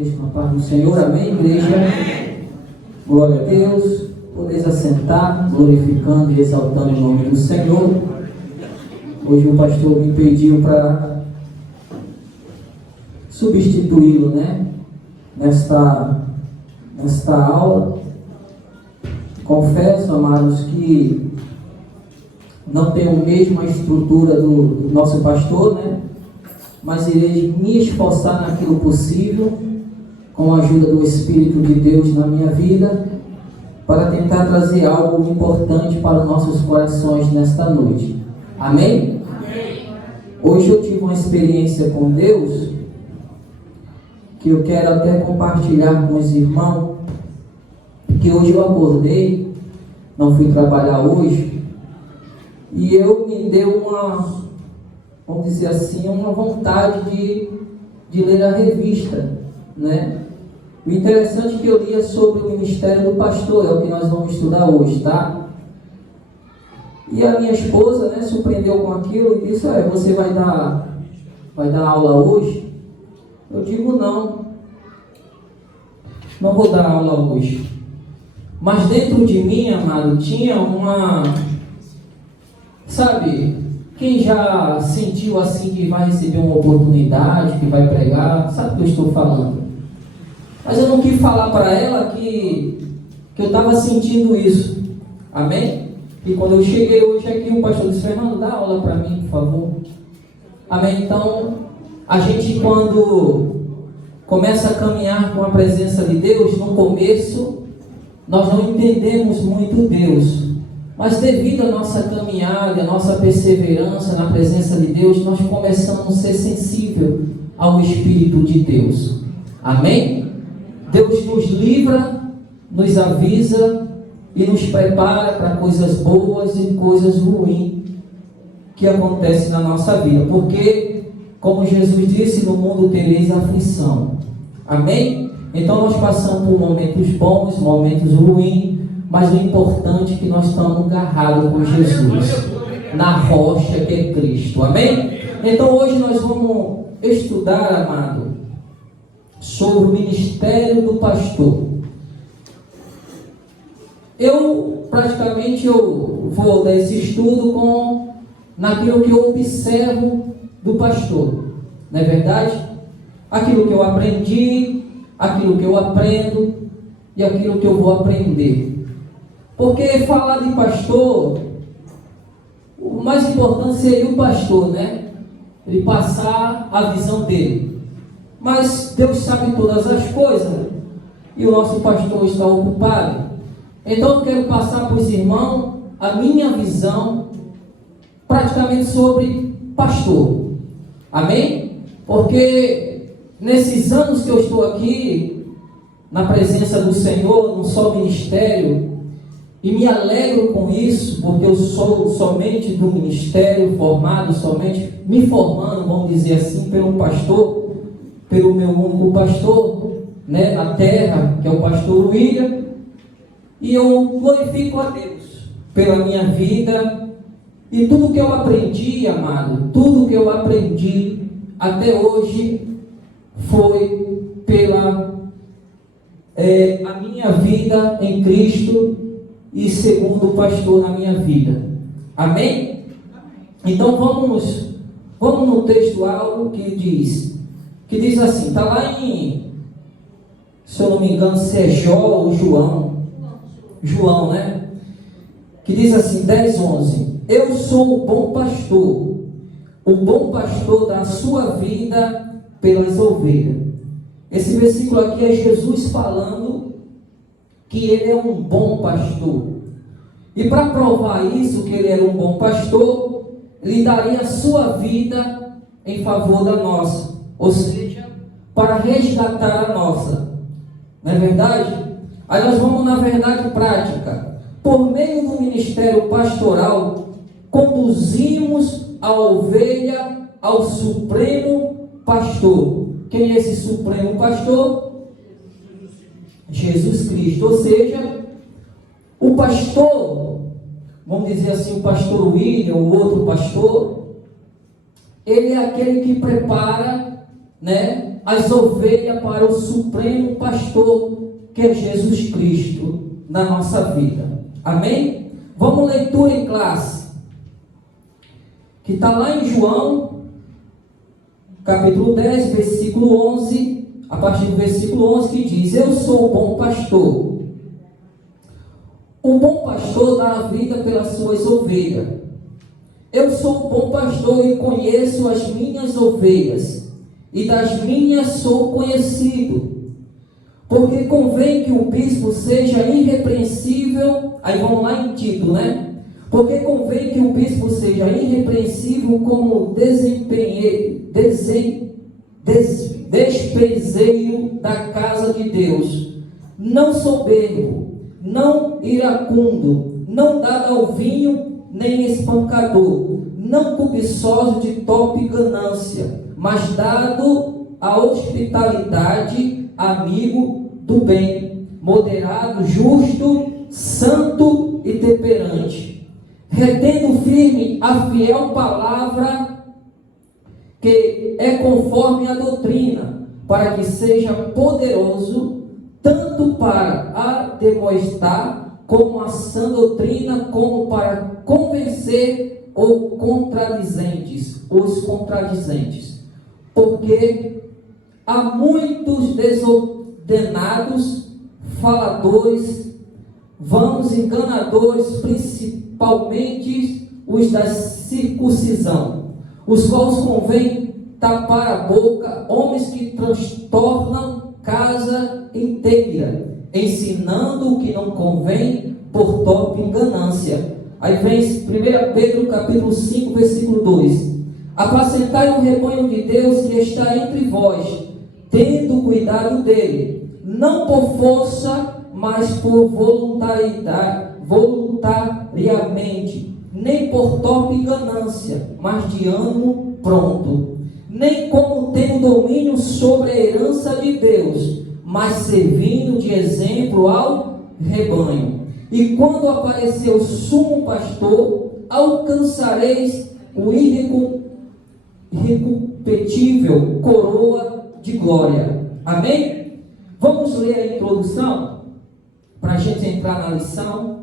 igreja com a paz do Senhor, amém, igreja? Amém. Glória a Deus, podeis assentar, glorificando e exaltando o nome do Senhor. Hoje o pastor me pediu para substituí-lo, nesta aula. Confesso, amados, que não tenho a mesma estrutura do nosso pastor, mas irei me esforçar naquilo possível, com a ajuda do Espírito de Deus na minha vida, para tentar trazer algo importante para os nossos corações nesta noite. Amém? Amém. Hoje eu tive uma experiência com Deus, que eu quero até compartilhar com os irmãos, que hoje eu acordei, não fui trabalhar hoje, e eu me deu vamos dizer assim, uma vontade de ler a revista, O interessante é que eu lia sobre o ministério do pastor, é o que nós vamos estudar hoje, tá? E a minha esposa, surpreendeu com aquilo e disse: você vai dar aula hoje? Eu digo: não vou dar aula hoje. Mas dentro de mim, amado, tinha quem já sentiu assim que vai receber uma oportunidade, que vai pregar, sabe o que eu estou falando? Mas eu não quis falar para ela que eu estava sentindo isso. Amém? E quando eu cheguei hoje aqui, o pastor disse: Fernando, dá aula para mim, por favor. Amém? Então, a gente quando começa a caminhar com a presença de Deus, no começo, nós não entendemos muito Deus. Mas devido à nossa caminhada, à nossa perseverança na presença de Deus, nós começamos a ser sensível ao Espírito de Deus. Amém? Deus nos livra, nos avisa e nos prepara para coisas boas e coisas ruins que acontecem na nossa vida. Porque, como Jesus disse, no mundo tereis aflição. Amém? Então nós passamos por momentos bons, momentos ruins, mas o importante é que nós estamos agarrados com Jesus, na rocha que é Cristo. Amém? Então hoje nós vamos estudar, amado, sobre o ministério do pastor. Eu vou dar esse estudo naquilo que eu observo do pastor. Não é verdade? Aquilo que eu aprendi, aquilo que eu aprendo e aquilo que eu vou aprender. Porque falar de pastor, o mais importante seria o pastor, Ele passar a visão dele. Mas Deus sabe todas as coisas e o nosso pastor está ocupado. Então eu quero passar para os irmãos a minha visão praticamente sobre pastor. Amém? Porque nesses anos que eu estou aqui, na presença do Senhor, num só ministério, e me alegro com isso, porque eu sou somente do ministério, me formando, vamos dizer assim, pelo pastor, pelo meu único pastor, na terra, que é o pastor William, e eu glorifico a Deus pela minha vida, e tudo que eu aprendi, amado, tudo que eu aprendi até hoje, foi pela a minha vida em Cristo, e segundo o pastor na minha vida. Amém? Então vamos no texto algo que diz assim, está lá em, se eu não me engano, se é Jó ou João, que diz assim, 10:11, eu sou o bom pastor dá a sua vida pelas ovelhas. Esse versículo aqui é Jesus falando que ele é um bom pastor. E para provar isso, que ele era um bom pastor, ele daria a sua vida em favor da nossa. Ou seja, para resgatar a nossa. Não é verdade? Aí nós vamos na verdade prática. Por meio do ministério pastoral, conduzimos a ovelha ao supremo pastor. Quem é esse supremo pastor? Jesus Cristo. Ou seja, o pastor, vamos dizer assim, o pastor William, o outro pastor, ele é aquele que prepara né, as ovelhas para o supremo pastor, que é Jesus Cristo, na nossa vida. Amém? Vamos leitura em classe, que está lá em João, capítulo 10, versículo 11, a partir do versículo 11, que diz: eu sou o bom pastor. O bom pastor dá a vida pelas suas ovelhas. Eu sou o bom pastor e conheço as minhas ovelhas, e das minhas sou conhecido. Porque convém que o bispo seja irrepreensível. Aí vamos lá em Tito, né? Porque convém que o bispo seja irrepreensível como despezeiro da casa de Deus, não soberbo, não iracundo, não dado ao vinho, nem espancador, não cobiçoso de torpe ganância, mas dado à hospitalidade, amigo do bem, moderado, justo, santo e temperante, retendo firme a fiel palavra que é conforme a doutrina, para que seja poderoso tanto para ademoestar como a sã doutrina, como para convencer os contradizentes. Porque há muitos desordenados, faladores, vãos, enganadores, principalmente os da circuncisão, os quais convém tapar a boca, homens que transtornam casa inteira, ensinando o que não convém por torpe ganância. Aí vem 1 Pedro capítulo 5, versículo 2: apacentai o rebanho de Deus que está entre vós, tendo cuidado dele, não por força, mas por voluntariamente, nem por torpe ganância, mas de ânimo pronto, nem como tendo domínio sobre a herança de Deus, mas servindo de exemplo ao rebanho. E quando aparecer o sumo pastor, alcançareis o irrecupetível coroa de glória. Amém? Vamos ler a introdução, para a gente entrar na lição.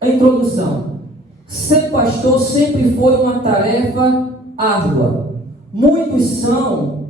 A introdução: ser pastor sempre foi uma tarefa árdua. Muitos são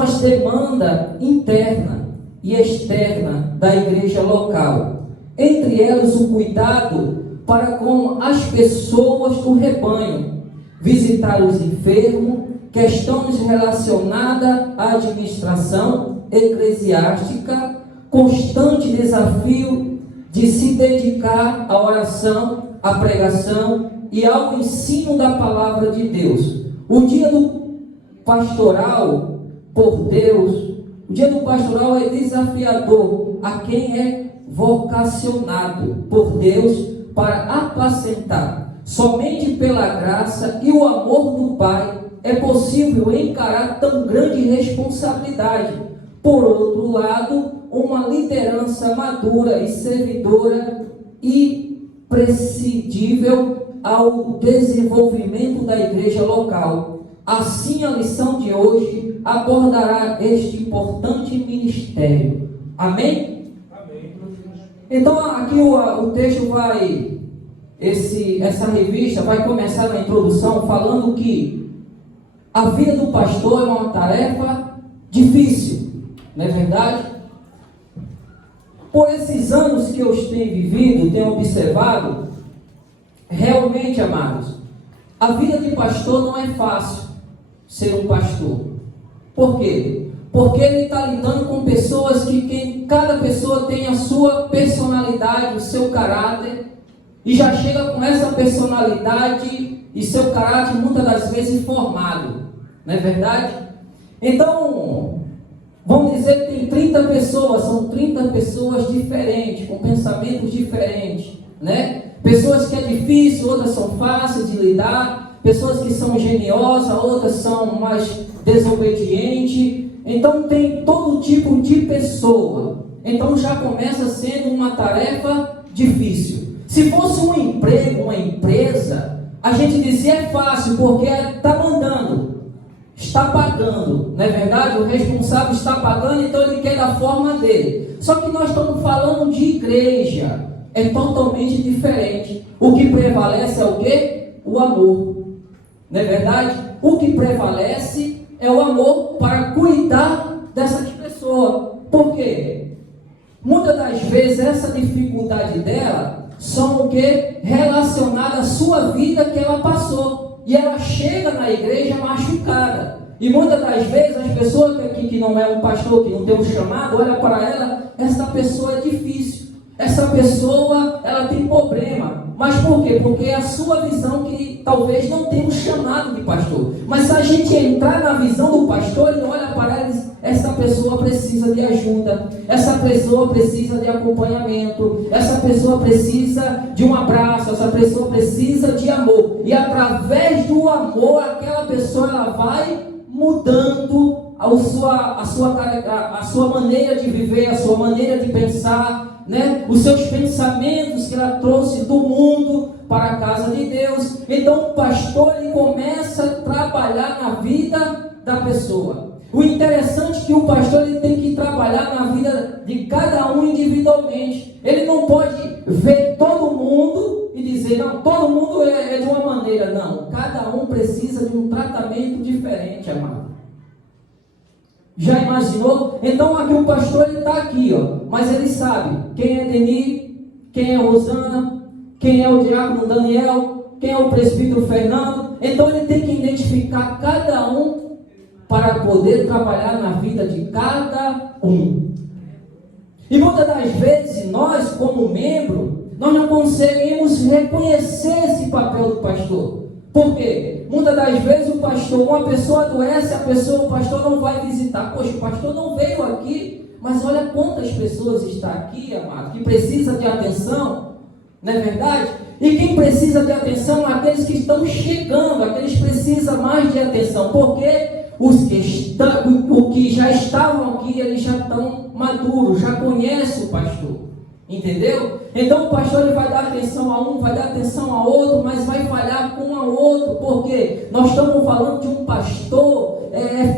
as demandas interna e externa da igreja local. Entre elas, o cuidado para com as pessoas do rebanho, visitar os enfermos, questões relacionadas à administração eclesiástica, constante desafio de se dedicar à oração, à pregação e ao ensino da palavra de Deus. O dia do pastoral por Deus, o dia do pastoral é desafiador a quem é vocacionado por Deus para apacentar. Somente pela graça e o amor do Pai é possível encarar tão grande responsabilidade. Por outro lado, uma liderança madura e servidora e prescindível ao desenvolvimento da igreja local. Assim, a lição de hoje abordará este importante ministério. Amém? Amém. Então, aqui o texto vai, essa revista vai começar na introdução falando que a vida do pastor é uma tarefa difícil, não é verdade? Por esses anos que eu tenho vivido, tenho observado, realmente, amados, a vida de pastor não é fácil. Ser um pastor. Por quê? Porque ele está lidando com pessoas que cada pessoa tem a sua personalidade, o seu caráter, e já chega com essa personalidade e seu caráter muitas das vezes formado, não é verdade? Então, vamos dizer que tem 30 pessoas, são 30 pessoas diferentes, com pensamentos diferentes, né? Pessoas que é difícil, outras são fáceis de lidar, pessoas que são geniosas, outras são mais desobedientes. Então tem todo tipo de pessoa. Então já começa sendo uma tarefa difícil. Se fosse um emprego, uma empresa, a gente dizia é fácil, porque está mandando. está pagando, não é verdade? O responsável está pagando, então ele quer da forma dele. Só que nós estamos falando de igreja, é totalmente diferente. O que prevalece é o quê? O amor, não é verdade? O que prevalece é o amor para cuidar dessas pessoas. Por quê? Muitas das vezes essa dificuldade dela são o quê? Relacionada à sua vida que ela passou. E ela chega na igreja machucada. E muitas das vezes as pessoas que não é um pastor, que não tem um chamado, olha para ela, essa pessoa é difícil. Essa pessoa, ela tem problema. Mas por quê? Porque é a sua visão que talvez não tenha um chamado de pastor. Mas se a gente entrar na visão do pastor, ele olha para ela e diz, essa pessoa precisa de ajuda, essa pessoa precisa de acompanhamento, essa pessoa precisa de um abraço, essa pessoa precisa de amor. E através do amor, aquela pessoa ela vai mudando a sua maneira de viver, a sua maneira de pensar, né? Os seus pensamentos que ela trouxe do mundo para a casa de Deus. Então o pastor ele começa a trabalhar na vida da pessoa. O interessante é que o pastor ele tem que trabalhar na vida de cada um individualmente. Ele não pode ver todo mundo e dizer, não, todo mundo é de uma maneira. Não, cada um precisa de um tratamento diferente, amado. Já imaginou? Então aqui o pastor ele está aqui, ó, mas ele sabe quem é Deni, quem é Rosana, quem é o diácono Daniel, quem é o presbítero Fernando. Então ele tem que identificar cada um para poder trabalhar na vida de cada um. E muitas das vezes nós como membro, nós não conseguimos reconhecer esse papel do pastor. Por quê? Muitas das vezes o pastor, uma pessoa adoece, o pastor não vai visitar. Poxa, o pastor não veio aqui, mas olha quantas pessoas estão aqui, amado, que precisa de atenção, não é verdade? E quem precisa de atenção é aqueles que estão chegando, aqueles que precisam mais de atenção, porque os que já estavam aqui, eles já estão maduros, já conhecem o pastor. Entendeu? Então o pastor ele vai dar atenção a um, vai dar atenção a outro, mas vai falhar com a outro, porque nós estamos falando de um pastor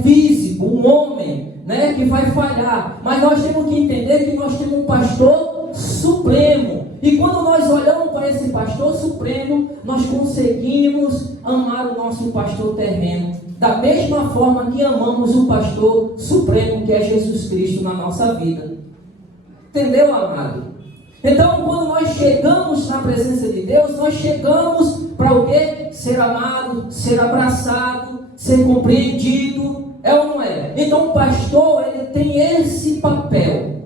físico, um homem, né, que vai falhar. Mas nós temos que entender que nós temos um pastor supremo. E quando nós olhamos para esse pastor supremo, nós conseguimos amar o nosso pastor terreno, da mesma forma que amamos o pastor supremo, que é Jesus Cristo, na nossa vida. Entendeu, amado? Então, quando nós chegamos na presença de Deus, nós chegamos para o quê? Ser amado, ser abraçado, ser compreendido, é ou não é? Então, o pastor, ele tem esse papel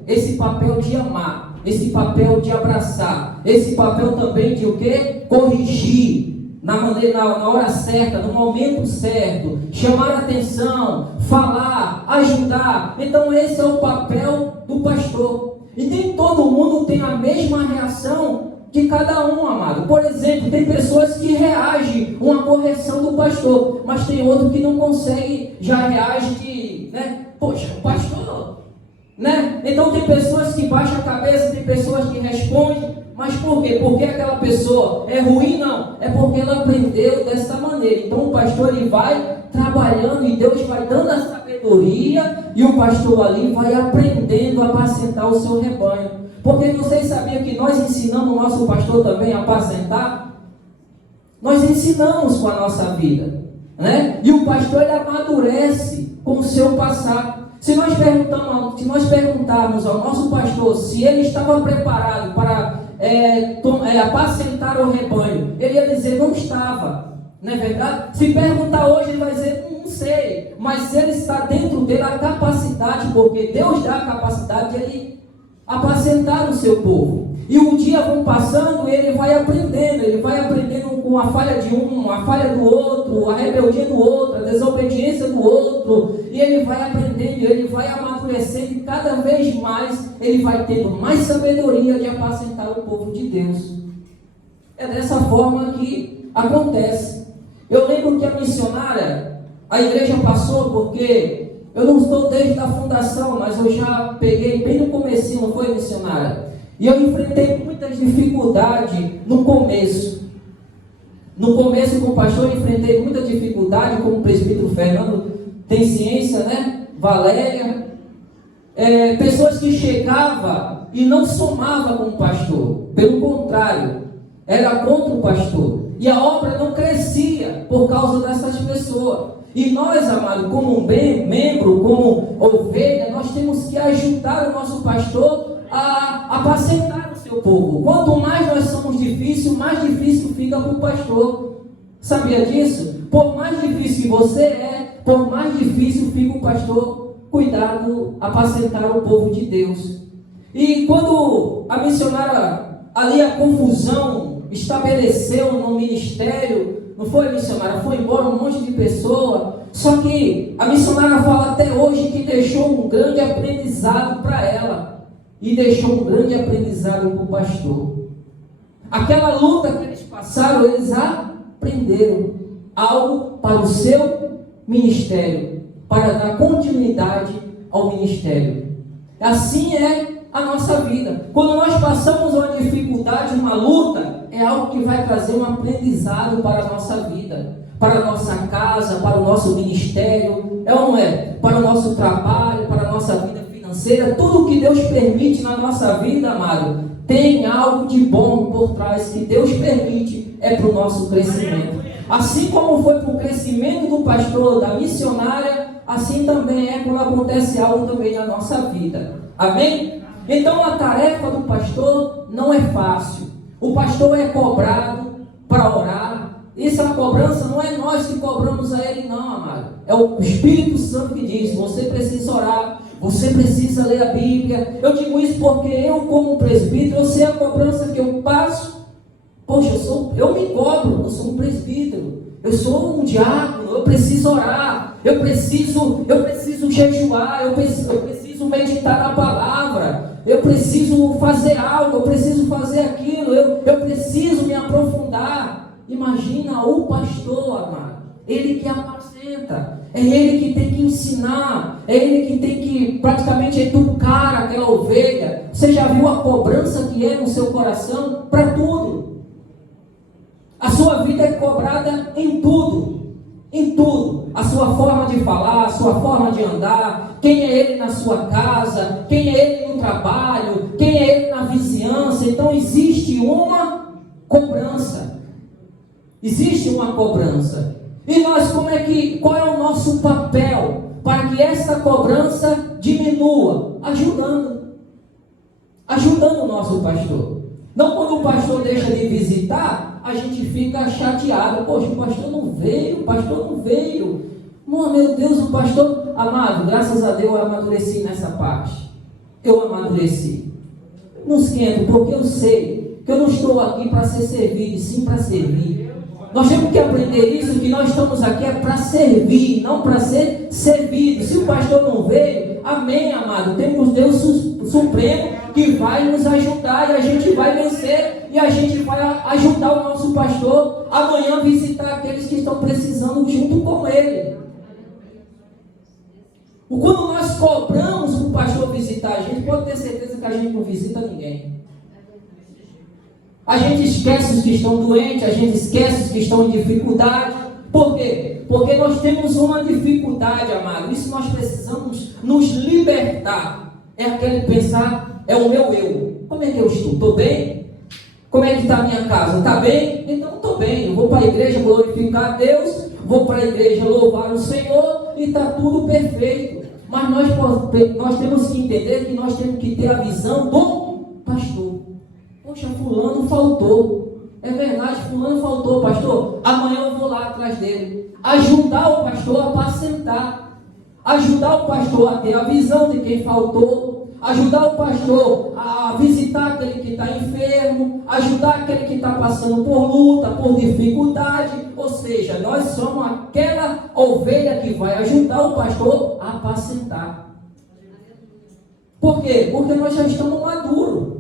de amar, esse papel de abraçar, esse papel também de o quê? Corrigir, na hora certa, no momento certo, chamar a atenção, falar, ajudar. Então, esse é o papel do pastor. E nem todo mundo tem a mesma reação de cada um, amado. Por exemplo, tem pessoas que reagem a uma correção do pastor, mas tem outro que não consegue, já reage poxa, o pastor, né? Então tem pessoas que baixam a cabeça, tem pessoas que respondem, mas por quê? Porque aquela pessoa é ruim? Não, é porque ela aprendeu dessa maneira. Então o pastor ele vai trabalhando e Deus vai dando a sabedoria e o pastor ali vai aprendendo a apacentar o seu rebanho. Porque vocês sabiam que nós ensinamos o nosso pastor também a apacentar? Nós ensinamos com a nossa vida, né? E o pastor ele amadurece com o seu passar. Se nós perguntarmos ao nosso pastor se ele estava preparado para apacentar o rebanho, ele ia dizer não estava. Não é verdade? Se perguntar hoje, ele vai dizer, não sei. Mas ele está dentro dele a capacidade, porque Deus dá a capacidade de ele apacentar o seu povo. E um dia vão passando, ele vai aprendendo com a falha de um, a falha do outro, a rebeldia do outro, a desobediência do outro. E ele vai aprendendo, ele vai amadurecendo e cada vez mais ele vai tendo mais sabedoria de apacentar o povo de Deus. É dessa forma que acontece. Eu lembro que a missionária, a igreja passou, porque eu não estou desde a fundação, mas eu já peguei bem no comecinho, não foi, missionária? E eu enfrentei muitas dificuldades no começo. No começo com o pastor eu enfrentei muita dificuldade, como o presbítero Fernando tem ciência, né? Valéria. Pessoas que chegavam e não somavam com o pastor. Pelo contrário, era contra o pastor. E a obra não crescia por causa dessas pessoas. E nós, amado, como um membro, como ovelha, nós temos que ajudar o nosso pastor a apacentar o seu povo. Quanto mais nós somos difíceis, mais difícil fica para o pastor. Sabia disso? Por mais difícil que você por mais difícil fica o pastor cuidar, apacentar o povo de Deus. E quando a missionária, ali a confusão estabeleceu no ministério, não foi, missionária? Foi embora um monte de pessoa. Só que a missionária fala até hoje que deixou um grande aprendizado para ela. E deixou um grande aprendizado para o pastor. Aquela luta que eles passaram, eles aprenderam algo para o seu ministério, para dar continuidade ao ministério. Assim é a nossa vida. Quando nós passamos uma dificuldade, uma luta, é algo que vai trazer um aprendizado para a nossa vida, para a nossa casa, para o nosso ministério, é ou não é? Para o nosso trabalho, para a nossa vida financeira. Tudo que Deus permite na nossa vida, amado, tem algo de bom por trás que Deus permite, é para o nosso crescimento. Assim como foi para o crescimento do pastor, da missionária, assim também é quando acontece algo também na nossa vida. Amém? Então a tarefa do pastor não é fácil. O pastor é cobrado para orar. Essa cobrança não é nós que cobramos a ele, não, amado. É o Espírito Santo que diz: você precisa orar, você precisa ler a Bíblia. Eu digo isso porque eu, como presbítero, eu sei a cobrança que eu passo. Poxa, eu me cobro, eu sou um presbítero, eu sou um diácono, eu preciso orar, eu preciso jejuar, eu preciso meditar na palavra, eu preciso fazer algo, eu preciso fazer aquilo, eu preciso me aprofundar. Imagina o pastor, amado, ele que apacenta, é ele que tem que ensinar, é ele que tem que praticamente educar aquela ovelha. Você já viu a cobrança que é no seu coração para tudo? A sua vida é cobrada em tudo, em tudo. A sua forma de falar, a sua forma de andar, quem é ele na sua casa, quem é ele no trabalho, quem é ele na vizinhança. Então existe uma cobrança. Existe uma cobrança. E nós, qual é o nosso papel para que essa cobrança diminua? Ajudando o nosso pastor. Não quando o pastor deixa de visitar, a gente fica chateado. Poxa, o pastor não veio. Meu Deus, o pastor... Amado, graças a Deus eu amadureci nessa parte. Eu amadureci. Não esquento, porque eu sei que eu não estou aqui para ser servido, e sim para servir. Nós temos que aprender isso, que nós estamos aqui para servir, não para ser servido. Se o pastor não veio, amém, amado. Temos Deus Supremo que vai nos ajudar e a gente vai vencer e a gente vai ajudar o nosso pastor amanhã a visitar aqueles que estão precisando junto com ele. Quando nós cobramos o pastor visitar a gente, pode ter certeza que a gente não visita ninguém. A gente esquece os que estão doentes, a gente esquece os que estão em dificuldade. Por quê? Porque nós temos uma dificuldade, amado. Isso nós precisamos nos libertar. É aquele pensar, é o meu eu. Como é que eu estou? Estou bem? Como é que está a minha casa? Está bem? Então estou bem. Eu vou para a igreja glorificar a Deus, vou para a igreja louvar o Senhor e está tudo perfeito. Mas nós temos que entender que nós temos que ter a visão do pastor. Poxa, fulano faltou. É verdade, fulano faltou, pastor. Amanhã eu vou lá atrás dele. Ajudar o pastor a apacentar. Ajudar o pastor a ter a visão de quem faltou. Ajudar o pastor a visitar aquele que está enfermo. Ajudar aquele que está passando por luta, por dificuldade. Ou seja, nós somos aquela ovelha que vai ajudar o pastor a apacentar. Por quê? Porque nós já estamos maduros.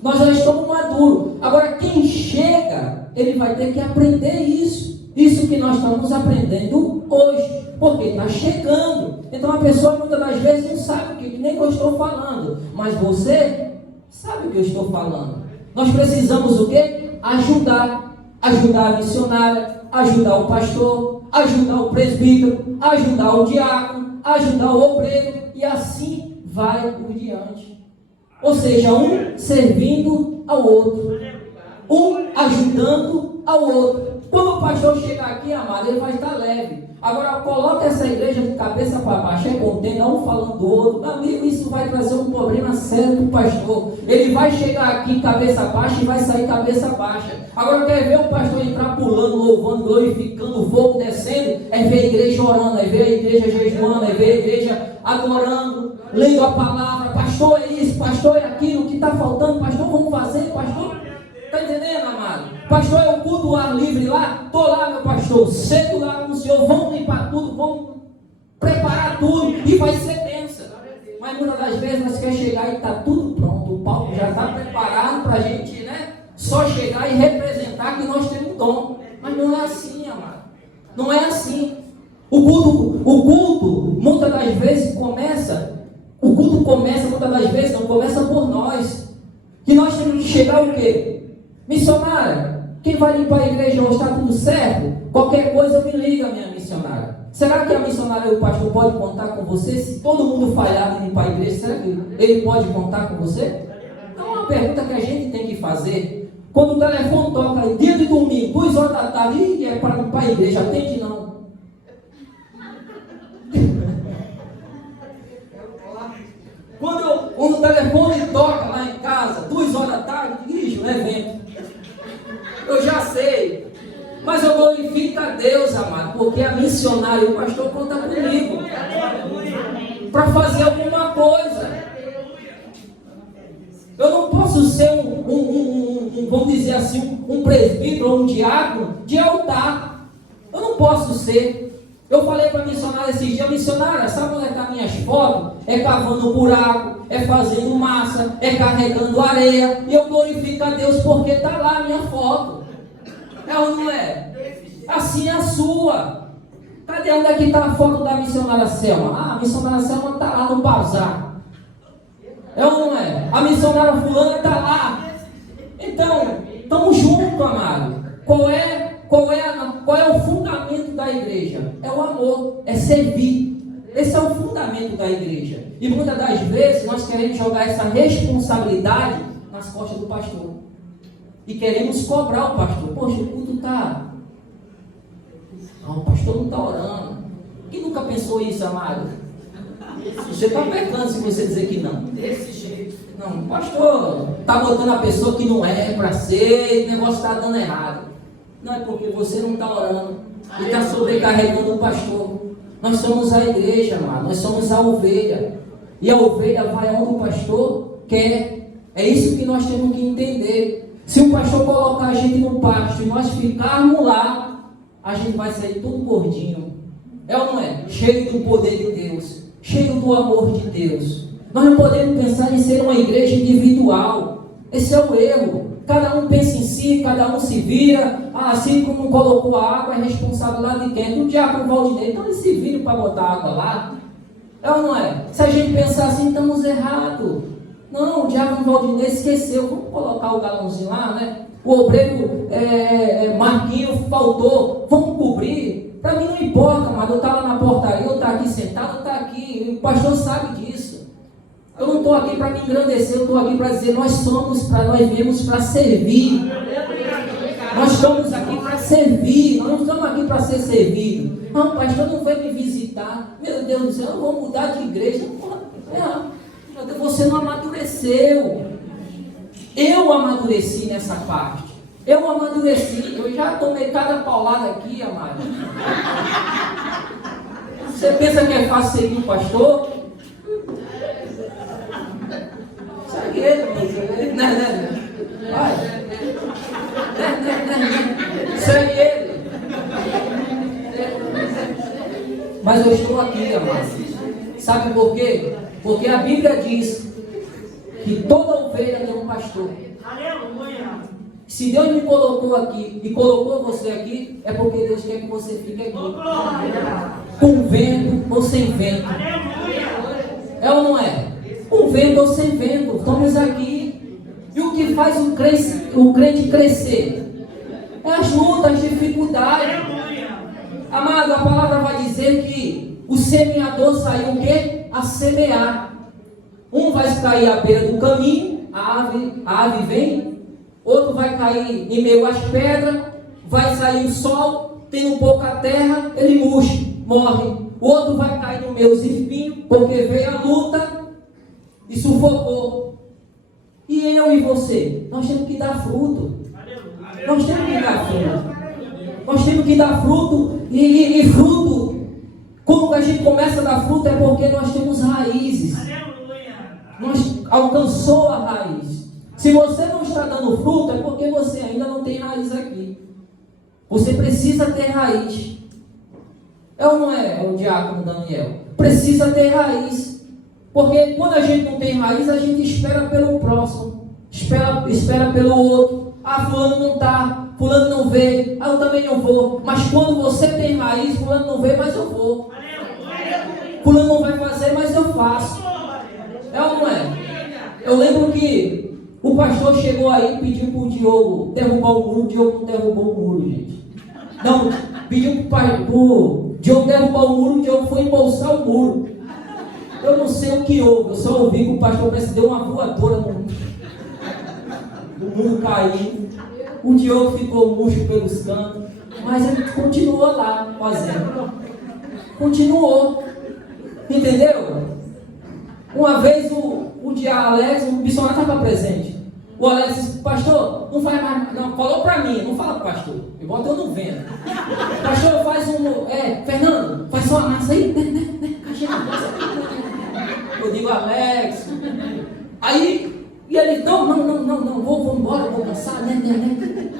Nós já estamos maduros. Agora, quem chega, ele vai ter que aprender isso. Isso que nós estamos aprendendo hoje. Porque está chegando. Então, a pessoa muitas das vezes não sabe o que nem eu estou falando. Mas você sabe o que eu estou falando. Nós precisamos o quê? Ajudar. Ajudar a missionária. Ajudar o pastor. ajudar o presbítero, ajudar o diácono, ajudar o obreiro, e assim vai por diante. Ou seja, um servindo ao outro, um ajudando ao outro. Quando o pastor chegar aqui, amado, ele vai estar leve. Agora, coloca essa igreja de cabeça para baixo, é contendo, um falando do outro. Meu amigo, isso vai trazer um problema sério para o pastor. Ele vai chegar aqui cabeça baixa e vai sair cabeça baixa. Agora, quer ver o pastor entrar pulando, louvando, glorificando, o fogo descendo? É ver a igreja orando, é ver a igreja jejuando, é ver a igreja adorando, lendo a palavra. Pastor, é isso, pastor, é aquilo, o que está faltando? Pastor, vamos fazer, pastor? Está entendendo, amado? Pastor, é o culto do ar livre lá? Estou lá, meu pastor, cedo lá com o Senhor, vamos limpar tudo, vamos preparar tudo, e vai ser bênção. Mas muitas das vezes nós queremos chegar e está tudo pronto, o palco já está preparado para a gente, né? Só chegar e representar que nós temos dom. Mas não é assim, amado. Não é assim. O culto muitas das vezes começa, muitas das vezes não começa por nós. Que nós temos que chegar o quê? Missionária, quem vai limpar a igreja hoje está tudo certo? Qualquer coisa me liga, minha missionária. Será que a missionária e o pastor pode contar com você? Se todo mundo falhar em limpar a igreja, será que ele pode contar com você? Então é uma pergunta que a gente tem que fazer. Quando o telefone toca aí, dia de domingo, 2 horas da tarde, é para limpar a igreja, atende não. Quando o telefone toca lá em casa, 2 horas da tarde, dirige um evento. Eu já sei, mas eu glorifico a Deus, amado, porque a missionária e o pastor conta comigo para fazer alguma coisa. Eu não posso ser vamos dizer assim, um presbítero ou um diácono de altar. Eu não posso ser. Eu falei para a missionária esses dias, missionária, sabe onde é que tá minhas fotos? É cavando buraco, é fazendo massa, é carregando areia, e eu glorifico a Deus porque está lá a minha foto. É ou não é? Assim é a sua. Cadê onde é que está a foto da missionária Selma? Ah, a missionária Selma está lá no bazar. É ou não é? A missionária fulana está lá. Então, estamos juntos, amado. Qual é o fundamento da igreja? É o amor, é servir. Esse é o fundamento da igreja. E muitas das vezes nós queremos jogar essa responsabilidade nas costas do pastor. E queremos cobrar o pastor. Poxa, o culto está... Não, o pastor não está orando. Quem nunca pensou isso, amado? Você está pecando se você dizer que não. Desse jeito. Não, o pastor está botando a pessoa que não é para ser, e o negócio está dando errado. Não é porque você não está orando e está sobrecarregando o pastor. Nós somos a igreja, amado. Nós somos a ovelha. E a ovelha vai onde o pastor quer. É isso que nós temos que entender. Se o pastor colocar a gente no pasto e nós ficarmos lá, a gente vai sair todo gordinho. É ou não é? Cheio do poder de Deus. Cheio do amor de Deus. Nós não podemos pensar em ser uma igreja individual. Esse é o erro. Cada um pensa em si, cada um se vira. Assim como colocou a água, é responsável lá de quem? Do diácono Valdinei. Então eles se viram para botar água lá. É ou não é? Se a gente pensar assim, estamos errados. Não, o diácono Valdinei esqueceu. Vamos colocar o galãozinho lá, né? O obreiro Marquinho faltou. Vamos cobrir. Para mim não importa, mas eu estou lá na portaria, eu estou aqui sentado, eu estou aqui. O pastor sabe disso. Eu não estou aqui para me engrandecer, eu estou aqui para dizer, nós viemos para servir. Nós estamos aqui para servir, nós não estamos aqui para ser servido. Não, o pastor não vai me visitar. Meu Deus do céu, eu vou mudar de igreja. Você não amadureceu. Eu amadureci nessa parte. Eu amadureci, eu já tomei cada paulada aqui, amado. Você pensa que é fácil seguir o pastor? Segue ele, né? Vai. Segue ele. Mas eu estou aqui, amado. Sabe por quê? Porque a Bíblia diz que toda ovelha tem um pastor. Aleluia. Se Deus me colocou aqui e colocou você aqui, é porque Deus quer que você fique aqui. Com vento ou sem vento. É ou não é? Com vento ou sem vento, estamos aqui. E o que faz o crente crescer? É as lutas, as dificuldades. Amado, a palavra vai dizer que o semeador saiu o quê? A semear. Um vai cair à beira do caminho, a ave vem. Outro vai cair em meio às pedras, vai sair o sol, tem pouca terra, ele murcha, morre. O outro vai cair no meio dos espinhos, porque veio a luta e sufocou. E eu e você, nós temos que dar fruto. Nós temos que dar fruto. Nós temos que dar fruto. E fruto, quando a gente começa a dar fruto, é porque nós temos raízes. Nós alcançou a raiz. Se você não está dando fruto, é porque você ainda não tem raiz aqui. Você precisa ter raiz. É ou não é, o diácono Daniel? Precisa ter raiz. Porque quando a gente não tem raiz, a gente espera pelo próximo. Espera pelo outro. Ah, fulano não está, fulano não veio, ah, eu também não vou. Mas quando você tem raiz, fulano não veio, mas eu vou. Fulano não vai fazer, mas eu faço. É ou não é? Eu lembro que o pastor chegou aí e pediu para o Diogo derrubar o muro. O Diogo não derrubou o muro, gente. Não, pediu para o Diogo derrubar o muro. O Diogo foi embolsar o muro. Eu não sei o que houve. Eu só ouvi que o pastor parece que deu uma voadora no muro. O muro caiu. O Diogo ficou murcho pelos cantos. Mas ele continuou lá fazendo. Continuou. Entendeu? Uma vez o dia Alex, o missionário estava presente. O Alex disse: pastor, não faz mais. Não, falou para mim, não fala para o pastor. Igual eu não vendo. Pastor, faz Fernando, faz só a massa aí. Eu digo: Alex. Aí, e ele: não, vou embora, vou cansar, né.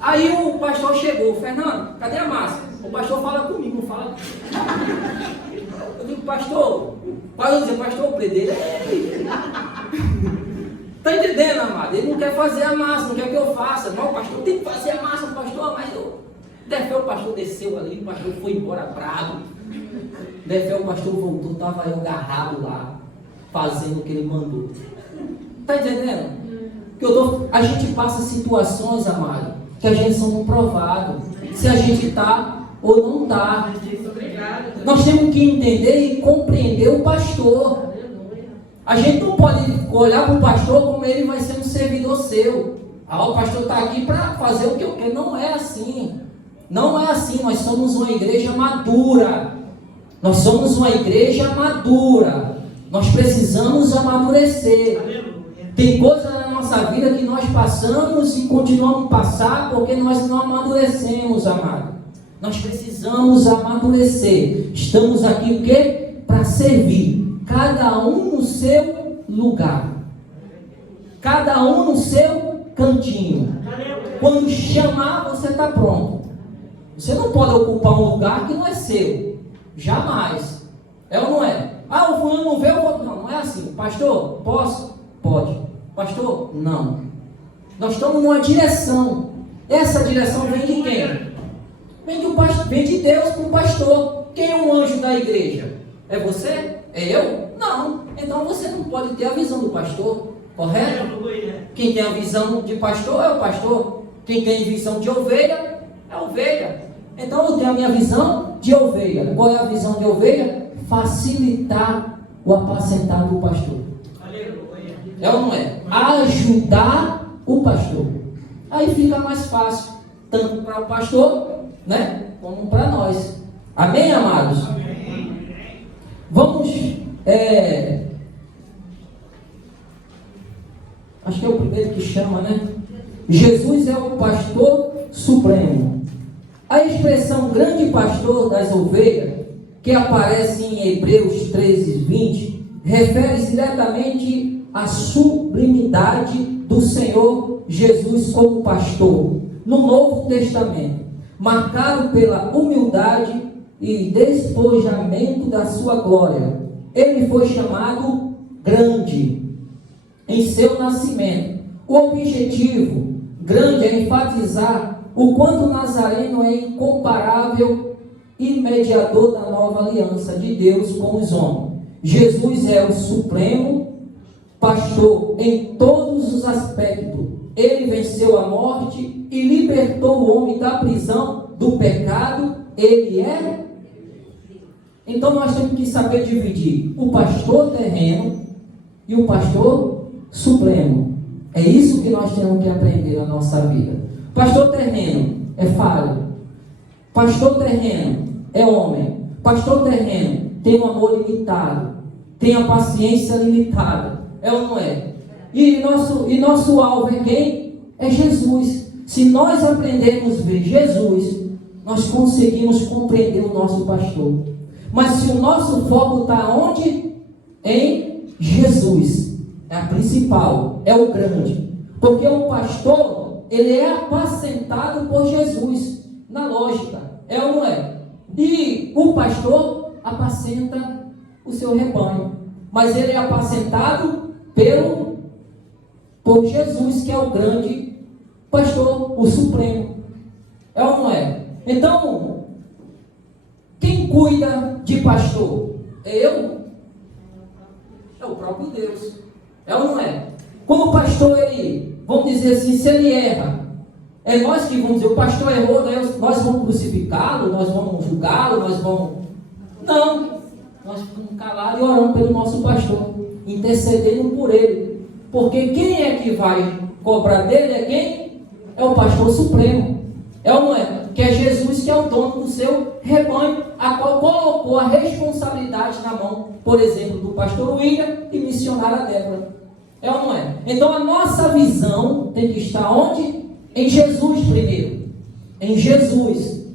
Aí o pastor chegou: Fernando, cadê a massa? O pastor fala comigo, não fala. Eu digo: pastor, pastor, predeiro. Está entendendo, amado? Ele não quer fazer a massa, não quer que eu faça. Não, pastor, tem que fazer a massa, pastor, mas eu. Defé, o pastor desceu ali, o pastor foi embora bravo. Defé, o pastor voltou, estava eu agarrado lá, fazendo o que ele mandou. Está entendendo? A gente passa situações, amado, que a gente são comprovados. Se a gente está ou não está. Nós temos que entender e compreender o pastor. A gente não pode olhar para o pastor como ele vai ser um servidor seu. Ah, o pastor está aqui para fazer o que eu quero. Não é assim. Não é assim. Nós somos uma igreja madura. Nós somos uma igreja madura. Nós precisamos amadurecer. Tem coisas na nossa vida que nós passamos e continuamos a passar porque nós não amadurecemos, amado. Nós precisamos amadurecer. Estamos aqui o quê? Para servir. Cada um no seu lugar. Cada um no seu cantinho. Quando chamar, você está pronto. Você não pode ocupar um lugar que não é seu. Jamais. É ou não é? Ah, o fulano não veio, eu vou. Não é assim. Pastor, posso? Pode. Pastor, não. Nós estamos numa direção. Essa direção vem de quem? Vem de Deus para o pastor. Quem é um anjo da igreja? É você? É eu? Não. Então você não pode ter a visão do pastor, correto? Quem tem a visão de pastor é o pastor. Quem tem visão de ovelha é a ovelha. Então eu tenho a minha visão de ovelha. Qual é a visão de ovelha? Facilitar o apacentar do pastor. É ou não é? Ajudar o pastor. Aí fica mais fácil, tanto para o pastor, né, como para nós. Amém, amados? Amém. Vamos, acho que é o primeiro que chama, né? Jesus é o pastor supremo. A expressão grande pastor das ovelhas, que aparece em Hebreus 13:20, refere-se diretamente à sublimidade do Senhor Jesus como pastor no Novo Testamento, marcado pela humildade e despojamento da sua glória. Ele foi chamado grande em seu nascimento. O objetivo grande é enfatizar o quanto Nazareno é incomparável e mediador da nova aliança de Deus com os homens. Jesus é o supremo pastor em todos os aspectos. Ele venceu a morte e libertou o homem da prisão do pecado ele é. Então nós temos que saber dividir o pastor terreno e o pastor supremo. É isso que nós temos que aprender na nossa vida. Pastor terreno é falho. Pastor terreno é homem. Pastor terreno tem um amor limitado, tem a paciência limitada. É ou não é? E nosso alvo é quem? É Jesus. Se nós aprendermos a ver Jesus, nós conseguimos compreender o nosso pastor. Mas se o nosso foco está onde? Em Jesus. É a principal, é o grande. Porque o pastor, ele é apacentado por Jesus. Na lógica, é ou não é? E o pastor apacenta o seu rebanho. Mas ele é apacentado por Jesus, que é o grande pastor, o supremo. É ou não é? Então, quem cuida de pastor? É eu? É o próprio Deus. É ou não é? Quando o pastor, vamos dizer assim, se ele erra, é nós que vamos dizer, o pastor errou, nós vamos crucificá-lo, nós vamos julgá-lo, nós vamos... Não, nós ficamos calados e orando pelo nosso pastor, intercedendo por ele. Porque quem é que vai cobrar dele é quem? É o pastor supremo. É ou não é? Que é Jesus, que é o dono do seu rebanho, a qual colocou a responsabilidade na mão, por exemplo, do pastor William e missionária Débora. É ou não é? Então a nossa visão tem que estar onde? Em Jesus primeiro. Em Jesus.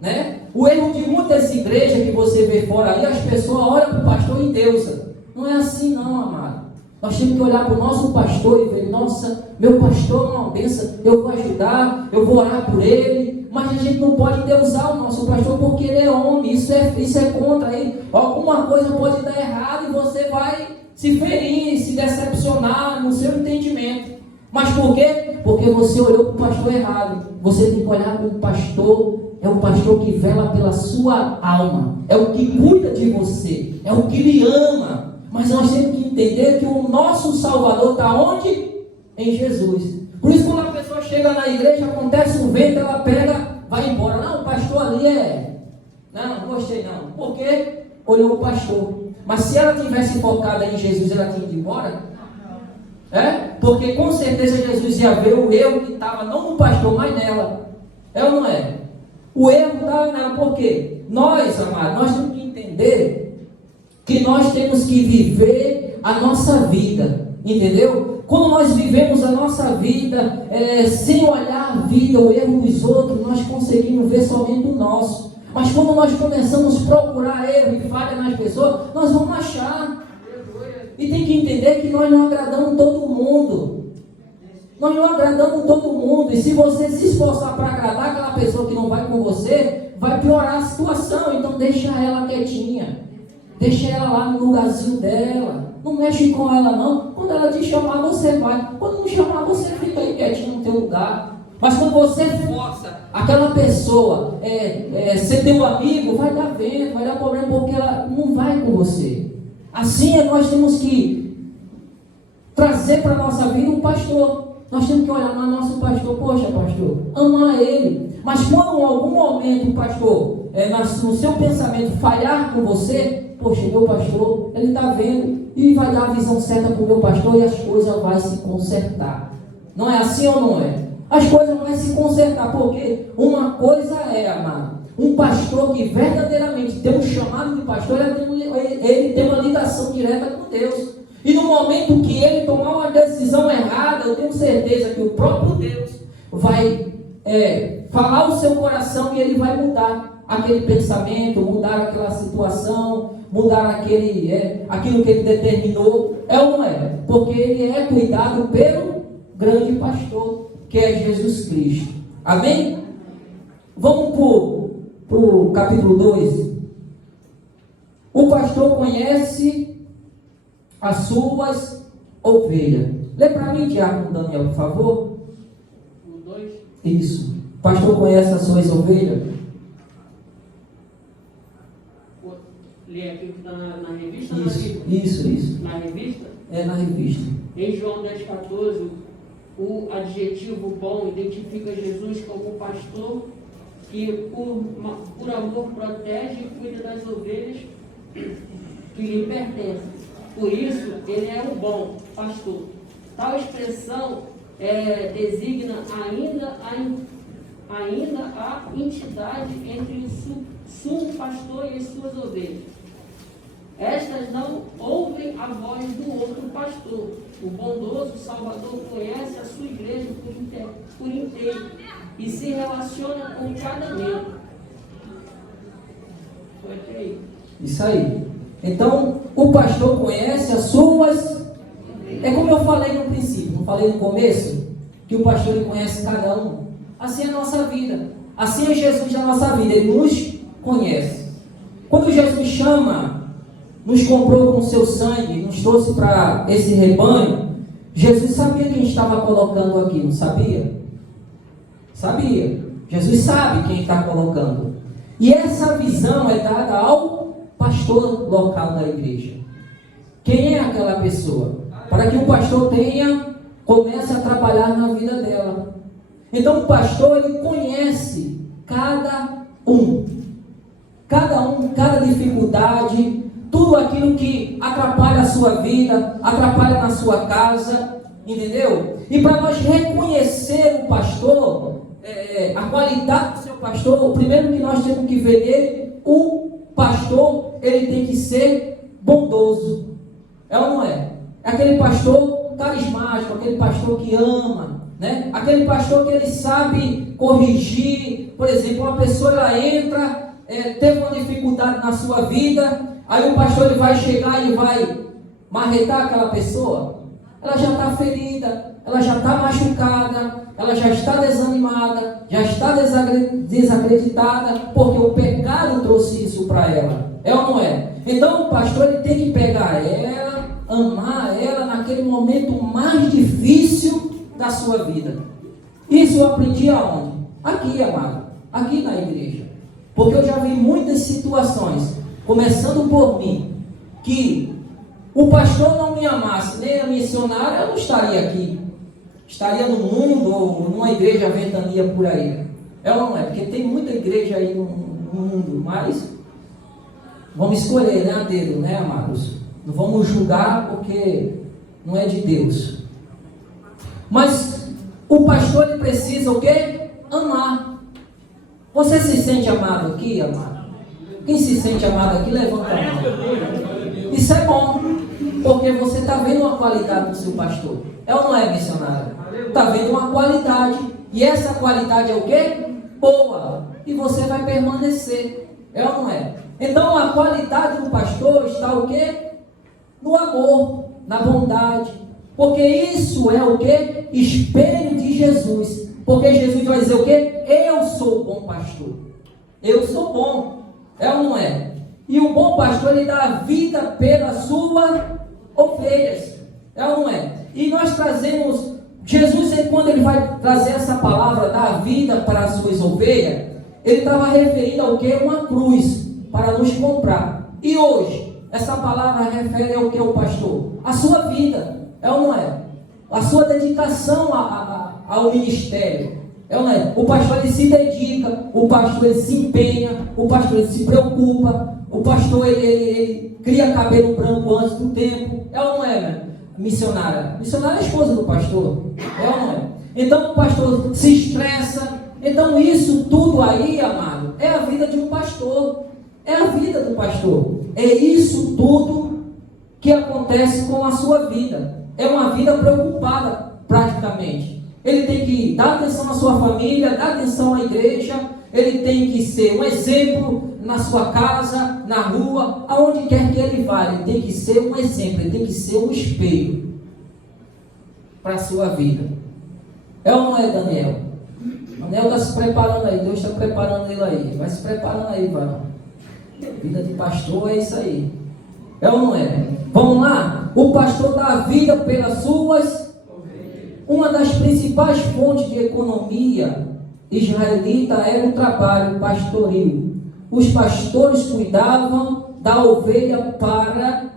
Né? O erro de muitas igrejas que você vê fora aí, as pessoas olham para o pastor e endeusa. Não é assim não, amado. Nós temos que olhar para o nosso pastor e ver, nossa, meu pastor é uma bênção, eu vou ajudar, eu vou orar por ele, mas a gente não pode endeusar o nosso pastor porque ele é homem, isso é contra ele. Alguma coisa pode dar errado e você vai se ferir, se decepcionar no seu entendimento. Mas por quê? Porque você olhou para o pastor errado. Você tem que olhar para o pastor, é o pastor que vela pela sua alma, é o que cuida de você, é o que lhe ama. Mas nós temos que entender que o nosso Salvador está onde? Em Jesus. Por isso, quando a pessoa chega na igreja, acontece um vento, ela pega, vai embora. Não, o pastor ali é... Não gostei não. Por quê? Olhou o pastor. Mas se ela tivesse focada em Jesus, ela tinha ido embora? É? Porque com certeza Jesus ia ver o erro que estava não no pastor, mas nela. É ou não é? O erro estava nela. Por quê? Nós, amados, nós temos que entender que nós temos que viver a nossa vida, entendeu? Quando nós vivemos a nossa vida sem olhar a vida, o erro dos outros, nós conseguimos ver somente o nosso. Mas quando nós começamos a procurar erro e falha nas pessoas, nós vamos achar. E tem que entender que nós não agradamos todo mundo. Nós não agradamos todo mundo. E se você se esforçar para agradar aquela pessoa que não vai com você, vai piorar a situação. Então deixa ela quietinha. Deixa ela lá no lugarzinho dela. Não mexe com ela não. Quando ela te chamar, você vai. Quando não chamar, você fica aí quietinho no teu lugar. Mas quando você força aquela pessoa, ser teu amigo, vai dar vento, vai dar problema, porque ela não vai com você. Assim nós temos que trazer para a nossa vida um pastor. Nós temos que olhar no nosso pastor. Poxa, pastor, amar ele. Mas quando em algum momento o pastor, no seu pensamento, falhar com você, poxa, meu pastor, ele está vendo e vai dar a visão certa para o meu pastor e as coisas vão se consertar. Não é assim ou não é? As coisas vão se consertar, porque uma coisa é, amado, um pastor que verdadeiramente tem um chamado de pastor, ele tem uma ligação direta com Deus. E no momento que ele tomar uma decisão errada, eu tenho certeza que o próprio Deus vai falar o seu coração e ele vai mudar aquele pensamento, mudar aquela situação, mudar aquilo que ele determinou. É ou não é? Porque ele é cuidado pelo grande pastor, que é Jesus Cristo. Amém? Vamos para o capítulo 2. O pastor conhece as suas ovelhas. Lê para mim, Diácono Daniel, por favor. O 2. Isso. O pastor conhece as suas ovelhas. Lê aqui que está na revista? Isso. Na revista? É na revista. Em João 10,14, o adjetivo bom identifica Jesus como pastor que por amor protege e cuida das ovelhas que lhe pertencem. Por isso, ele é o bom pastor. Tal expressão designa ainda a entidade entre o sumo pastor e as suas ovelhas. Estas não ouvem a voz do outro pastor. O bondoso Salvador conhece a sua igreja por inteiro e se relaciona com cada membro. Foi até aí. Isso aí. Então, o pastor conhece as suas... É como eu falei no princípio, não falei no começo? Que o pastor ele conhece cada um. Assim é a nossa vida. Assim é Jesus na nossa vida. Ele nos conhece. Quando Jesus chama, nos comprou com o seu sangue, nos trouxe para esse rebanho, Jesus sabia quem estava colocando aqui, não sabia? Sabia. Jesus sabe quem está colocando. E essa visão é dada ao pastor local da igreja. Quem é aquela pessoa? Para que o pastor comece a trabalhar na vida dela. Então o pastor, ele conhece cada um, cada dificuldade, tudo aquilo que atrapalha a sua vida, atrapalha na sua casa, entendeu? E para nós reconhecer o pastor, a qualidade do seu pastor, o primeiro que nós temos que ver nele, o pastor, ele tem que ser bondoso. É ou não é? É aquele pastor carismático, aquele pastor que ama, né? Aquele pastor que ele sabe corrigir. Por exemplo, uma pessoa ela entra, teve uma dificuldade na sua vida, aí o pastor ele vai chegar e vai marretar aquela pessoa. Ela já está ferida, ela já está machucada, ela já está desanimada, já está desacreditada, porque o pecado trouxe isso para ela. É ou não é? Então o pastor ele tem que pegar ela, amar ela naquele momento mais difícil da sua vida. Isso eu aprendi aonde? Aqui, amado, aqui na igreja. Porque eu já vi muitas situações, começando por mim, que o pastor não me amasse, nem a missionária, eu não estaria aqui. Estaria no mundo ou numa igreja ventania por aí. É ou não é? Porque tem muita igreja aí no mundo, mas vamos escolher, né, a dedo, né, amados? Não vamos julgar porque não é de Deus. Mas o pastor ele precisa o quê? Amar. Você se sente amado aqui, amado? Quem se sente amado aqui, levanta a mão. Isso é bom, porque você está vendo uma qualidade do seu pastor. É ou não é, missionário? Está vendo uma qualidade. E essa qualidade é o quê? Boa. E você vai permanecer. É ou não é? Então a qualidade do pastor está o quê? No amor, na bondade. Porque isso é o quê? Espelho de Jesus. Porque Jesus vai dizer o quê? Eu sou o bom pastor. Eu sou bom. É ou não é? E o bom pastor, ele dá a vida pelas suas ovelhas. É ou não é? E nós trazemos, Jesus, quando ele vai trazer essa palavra da vida para as suas ovelhas, ele estava referindo ao quê? Uma cruz para nos comprar. E hoje, essa palavra refere ao que, o pastor? A sua vida. É ou não é? A sua dedicação ao ministério. É ou não é? O pastor ele se dedica, o pastor ele se empenha, o pastor ele se preocupa, o pastor ele cria cabelo branco antes do tempo. É ou não é, né? Missionária. Missionária é a esposa do pastor. É ou não é? Então o pastor se estressa. Então isso tudo aí, amado, é a vida de um pastor. É a vida do pastor. É isso tudo que acontece com a sua vida. É uma vida preocupada, praticamente. Ele tem que dar atenção à sua família, dar atenção à igreja. Ele tem que ser um exemplo na sua casa, na rua, aonde quer que ele vá. Ele tem que ser um exemplo, ele tem que ser um espelho para a sua vida. É ou não é, Daniel? Daniel está se preparando aí, Deus está preparando ele aí. Vai se preparando aí, varão. Vida de pastor é isso aí. É ou não é? Vamos lá? O pastor dá a vida pelas suas. Uma das principais fontes de economia israelita era o trabalho pastoril. Os pastores cuidavam da ovelha para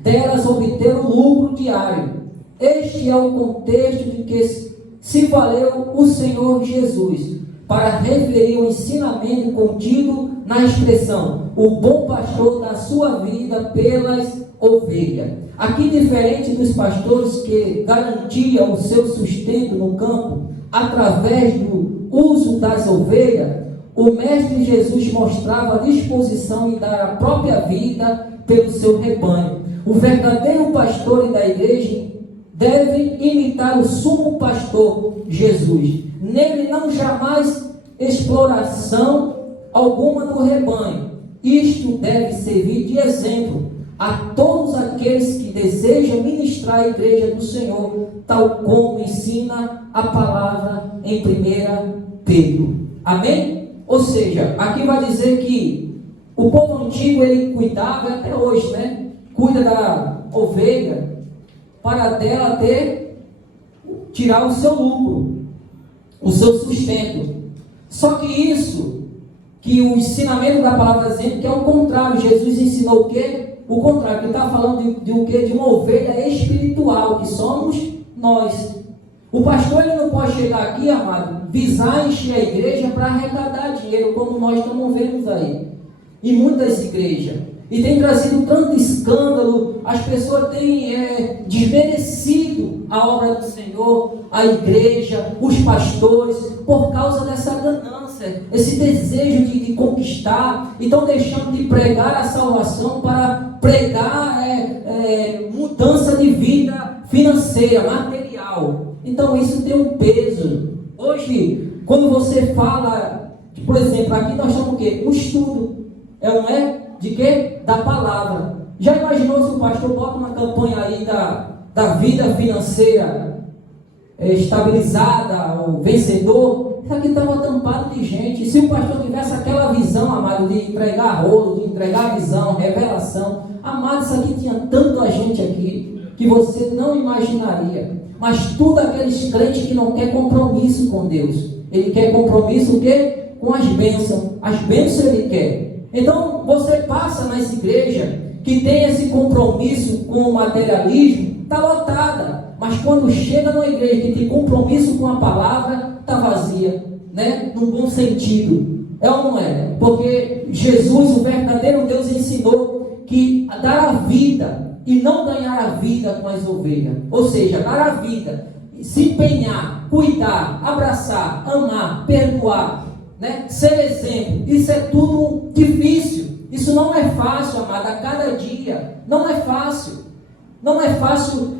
delas obter o lucro diário. Este é o contexto de que se valeu o Senhor Jesus. para referir o ensinamento contido na expressão: o bom pastor dá sua vida pelas ovelhas. Aqui, diferente dos pastores que garantiam o seu sustento no campo através do uso das ovelhas, o Mestre Jesus mostrava a disposição em dar a própria vida pelo seu rebanho. O verdadeiro pastor da igreja deve imitar o sumo pastor Jesus. Nele não jamais exploração alguma do rebanho. Isto deve servir de exemplo a todos aqueles que desejam ministrar a igreja do Senhor, tal como ensina a palavra em 1 Pedro. Amém? Ou seja, aqui vai dizer que o povo antigo, ele cuidava, até hoje, né? Cuida da ovelha para dela tirar o seu lucro, o seu sustento. Só que isso, que o ensinamento da palavra dizendo que é o contrário. Jesus ensinou o quê? O contrário, que está falando de o quê? De uma ovelha espiritual, que somos nós. O pastor, ele não pode chegar aqui, amado, visar encher a igreja para arrecadar dinheiro, como nós estamos vendo aí, em muitas igrejas. E tem trazido tanto escândalo, as pessoas têm desmerecido a obra do Senhor, a igreja, os pastores, por causa dessa ganância, esse desejo de conquistar. E estão deixando de pregar a salvação para pregar mudança de vida financeira, material. Então isso tem um peso. Hoje, quando você fala, por exemplo, aqui nós estamos o quê? Um estudo. De quê? Da palavra. Já imaginou se o pastor bota uma campanha aí da vida financeira estabilizada, ou vencedor? Isso aqui estava tampado de gente. Se o pastor tivesse aquela visão, amado, de entregar rolo, de entregar visão, revelação, amado, isso aqui tinha tanta gente aqui que você não imaginaria. Mas tudo aqueles crentes que não quer compromisso com Deus. Ele quer compromisso o quê? Com as bênçãos. As bênçãos ele quer. Então, você passa nas igrejas que tem esse compromisso com o materialismo, está lotada. Mas quando chega numa igreja que tem compromisso com a palavra, está vazia, né? Num bom sentido. É ou não é? Porque Jesus, o verdadeiro Deus, ensinou que dar a vida e não ganhar a vida com as ovelhas. Ou seja, dar a vida, se empenhar, cuidar, abraçar, amar, perdoar, né? Ser exemplo, isso é tudo difícil. Isso não é fácil, amado, a cada dia. Não é fácil. Não é fácil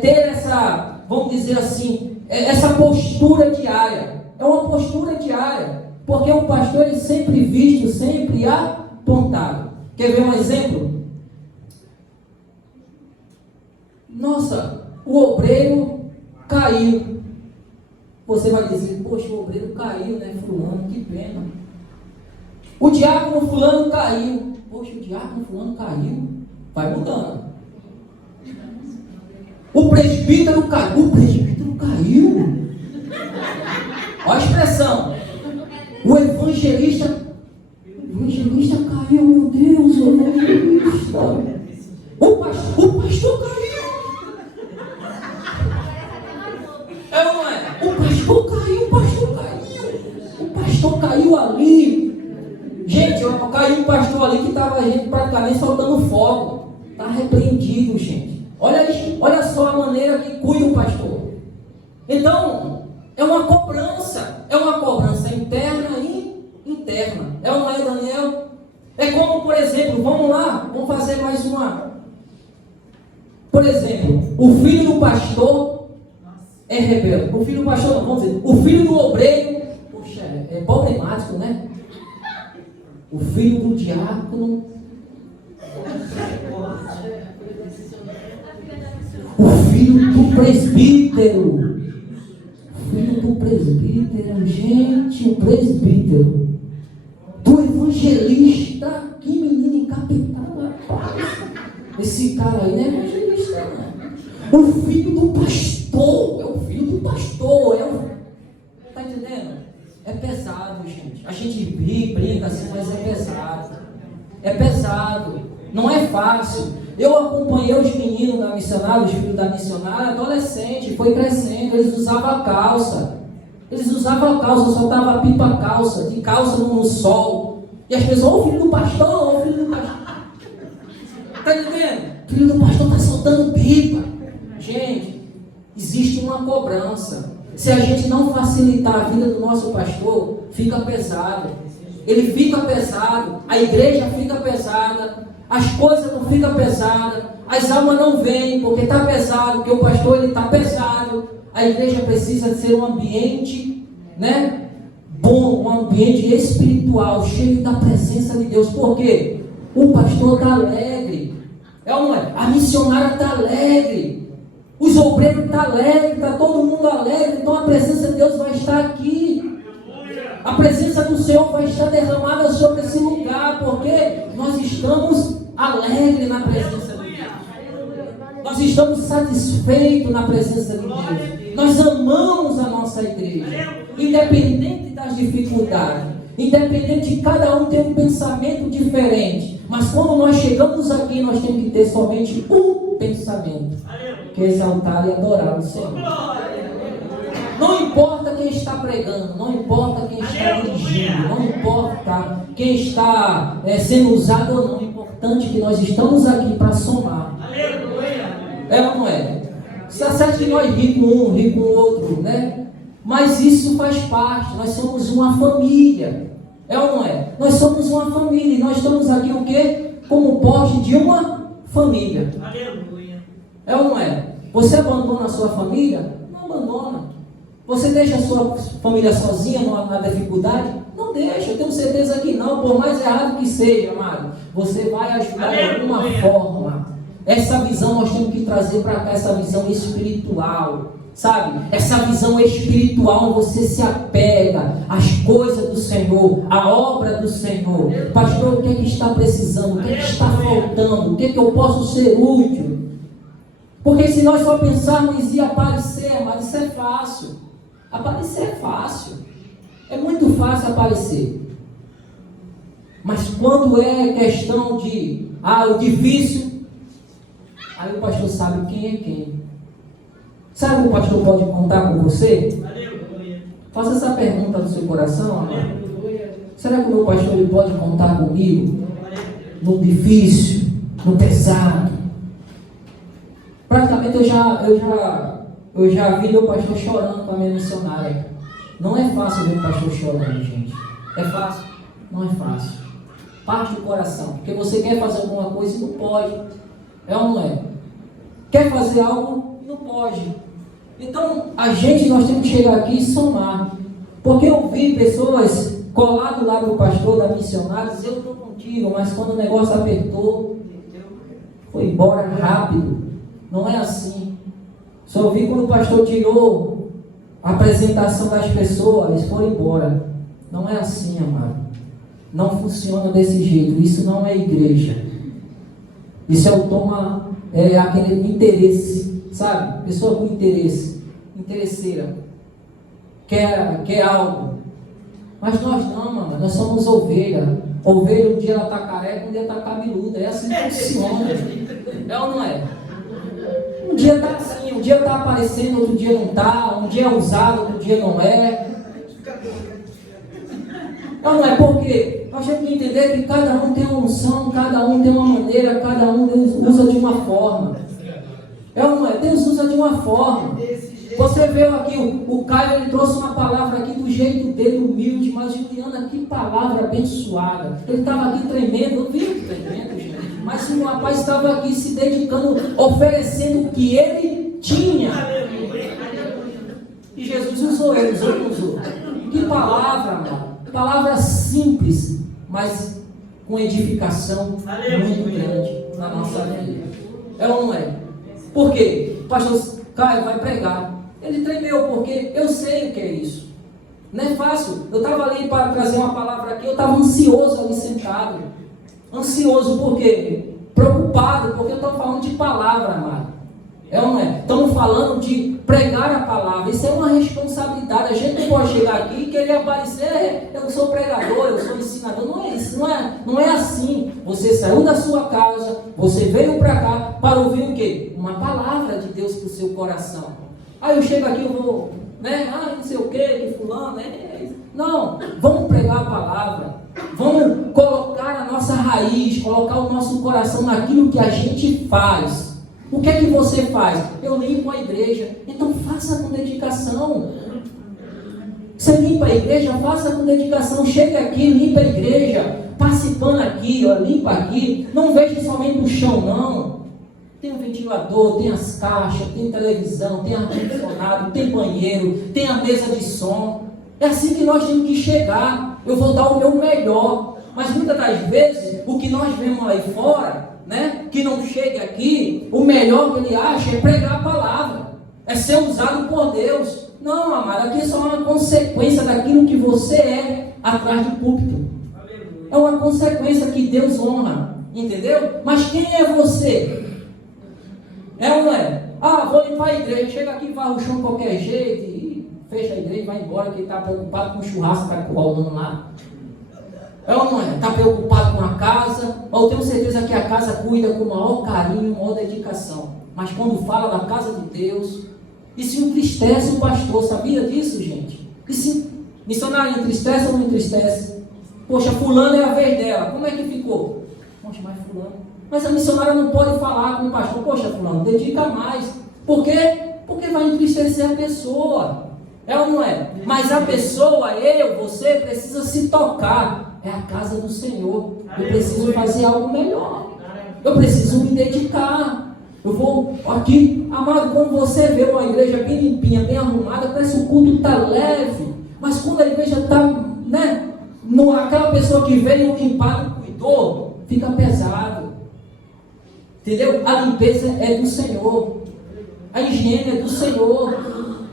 ter essa, vamos dizer assim, essa postura diária. É uma postura diária. Porque o pastor, ele sempre visto, sempre apontado. Quer ver um exemplo? Nossa, o obreiro caiu. Você vai dizer: poxa, o obreiro caiu, né, fulano, que pena. O diácono fulano caiu. Poxa, o diácono fulano caiu. Vai mudando. O presbítero caiu. O presbítero caiu. Olha a expressão. O evangelista caiu, meu Deus, o evangelista. O pastor caiu. É ou não é? O pastor caiu. O pastor caiu ali. Gente, caiu um pastor ali que estava a gente praticamente soltando fogo. Está repreendido, gente. Olha só a maneira que cuida o pastor. Então, é uma cobrança interna e interna. É ou não é, Daniel? É como, por exemplo, vamos lá, vamos fazer mais uma. Por exemplo, o filho do pastor é rebelde. O filho do pastor, não, vamos dizer, o filho do obreiro, poxa, é problemático, né? O filho do diácono, o filho do presbítero, gente, o presbítero, do evangelista, que menino encapetado, rapaz. Esse cara aí não é evangelista, não. O filho do pastor, é o filho do pastor, tá entendendo? É pesado, gente. A gente brinca assim, mas é pesado. É pesado. Não é fácil. Eu acompanhei os meninos da missionária, os filhos da missionária, adolescente, foi crescendo, eles usavam calça. Eles usavam calça, soltavam a pipa calça, de calça no sol. E as pessoas, ô filho do pastor, ô filho do pastor. Está entendendo? O filho do pastor está soltando pipa. Gente, existe uma cobrança. Se a gente não facilitar a vida do nosso pastor, fica pesado. Ele fica pesado, a igreja fica pesada, as coisas não ficam pesadas, as almas não vêm porque está pesado, porque o pastor está pesado. A igreja precisa ser um ambiente, né, bom, um ambiente espiritual, cheio da presença de Deus. Por quê? O pastor está alegre, é ou não é? A missionária está alegre, os obreiros estão alegres, está todo mundo alegre, então a presença de Deus vai estar aqui. A presença do Senhor vai estar derramada sobre esse lugar, porque nós estamos alegres na presença de Deus. Nós estamos satisfeitos na presença de Deus. Nós amamos a nossa igreja, independente das dificuldades, independente de cada um ter um pensamento diferente. Mas quando nós chegamos aqui, nós temos que ter somente um pensamento, que é exaltar e adorar o Senhor. Não importa quem está pregando, não importa quem está dirigindo, não importa quem está sendo usado ou não. O importante é que nós estamos aqui para somar. É ou não é? Está certo que nós ri com um, ri com o outro, né? Mas isso faz parte, nós somos uma família. É ou não é? Nós somos uma família e nós estamos aqui o quê? Como parte de uma família. É ou não é? Você abandona a sua família? Não abandona. Você deixa a sua família sozinha na dificuldade? Não deixa, eu tenho certeza que não, por mais errado que seja, amado. Você vai ajudar de alguma forma. Essa visão nós temos que trazer para cá, essa visão espiritual, sabe? Essa visão espiritual, você se apega às coisas do Senhor, à obra do Senhor. Pastor, o que é que está precisando? O que é que está faltando? O que é que eu posso ser útil? Porque se nós só pensarmos em aparecer, amado, isso é fácil. Aparecer é fácil. É muito fácil aparecer. Mas quando é questão de o difícil, aí o pastor sabe quem é quem. Sabe que o pastor pode contar com você? Faça essa pergunta no seu coração, amado. Será que o meu pastor ele pode contar comigo? No difícil, no pesado. Praticamente eu já vi meu pastor chorando com a minha missionária. Não é fácil ver o pastor chorando, gente. É fácil? Não é fácil. Parte do coração. Porque você quer fazer alguma coisa e não pode. É ou não é? Quer fazer algo e não pode. Então, nós temos que chegar aqui e somar. Porque eu vi pessoas coladas lá no pastor da missionária, dizer, eu estou contigo, mas quando o negócio apertou, foi embora rápido. Não é assim. Só vi quando o pastor tirou a apresentação das pessoas, eles foram embora. Não é assim, amado. Não funciona desse jeito. Isso não é igreja. Isso é aquele interesse, sabe? Pessoa com interesse, interesseira. Quer algo. Mas nós não, mano. Nós somos ovelha. Ovelha, um dia ela está careca, um dia está cabeluda. É assim que funciona. É ou não é? Um dia está assim, um dia está aparecendo, outro dia não está, um dia é usado, outro dia não é. Não é porque nós temos que entender que cada um tem uma unção, cada um tem uma maneira, cada um Deus usa de uma forma. É ou não é? Deus usa de uma forma. Você viu aqui, o Caio ele trouxe uma palavra aqui do jeito dele, humilde, mas Juliana, que palavra abençoada. Ele estava aqui tremendo, eu vi ele tremendo, gente. Mas o rapaz estava aqui se dedicando, oferecendo o que ele tinha. E Jesus usou ele, usou. Que palavra, mano. Palavra simples, mas com edificação muito grande na nossa vida. É ou não é? Por quê? O pastor Caio vai pregar. Ele tremeu porque eu sei o que é isso. Não é fácil. Eu estava ali para trazer uma palavra aqui, eu estava ansioso ali sentado. Ansioso por quê? Preocupado, porque eu estou falando de palavra, amado. É ou não é? Estamos falando de pregar a palavra. Isso é uma responsabilidade. A gente não pode chegar aqui e querer aparecer, eu sou pregador, eu sou ensinador. Não é isso, não é assim. Você saiu da sua casa, você veio para cá para ouvir o quê? Uma palavra de Deus para o seu coração. Aí eu chego aqui, eu vou, né? Não sei o que fulano, né? Não, vamos pregar a palavra. Vamos colocar a nossa raiz, colocar o nosso coração naquilo que a gente faz. O que é que você faz? Eu limpo a igreja. Então faça com dedicação. Você limpa a igreja, faça com dedicação. Chega aqui, limpa a igreja. Passe pano aqui, ó, limpa aqui. Não veja somente o chão, não. Tem um ventilador, tem as caixas, tem televisão, tem ar-condicionado, tem banheiro, tem a mesa de som. É assim que nós temos que chegar. Eu vou dar o meu melhor. Mas muitas das vezes, o que nós vemos aí fora, né, que não chega aqui, o melhor que ele acha é pregar a palavra. É ser usado por Deus. Não, amado, aqui é só uma consequência daquilo que você é atrás do púlpito. É uma consequência que Deus honra. Entendeu? Mas quem é você? É ou não é? Ah, vou limpar a igreja. Chega aqui, varre o chão de qualquer jeito e fecha a igreja e vai embora, que está preocupado com o churrasco que está rolando lá. É ou não é? Está preocupado com a casa. Eu tenho certeza que a casa cuida com o maior carinho, maior dedicação. Mas quando fala da casa de Deus, isso entristece o pastor. Sabia disso, gente? Isso, missionário, entristece ou não entristece? Poxa, fulano é a vez dela. Como é que ficou? Poxa, mas fulano. Mas a missionária não pode falar com o pastor. Poxa, fulano, dedica mais. Por quê? Porque vai entristecer a pessoa. É ou não é? Mas a pessoa, eu, você, precisa se tocar. É a casa do Senhor. Eu preciso fazer algo melhor. Eu preciso me dedicar. Eu vou aqui, amado, quando você vê uma igreja bem limpinha, bem arrumada, parece que o culto está leve. Mas quando a igreja está, né? Aquela pessoa que veio limpar, não cuidou, fica pesado. Entendeu? A limpeza é do Senhor. A higiene é do Senhor.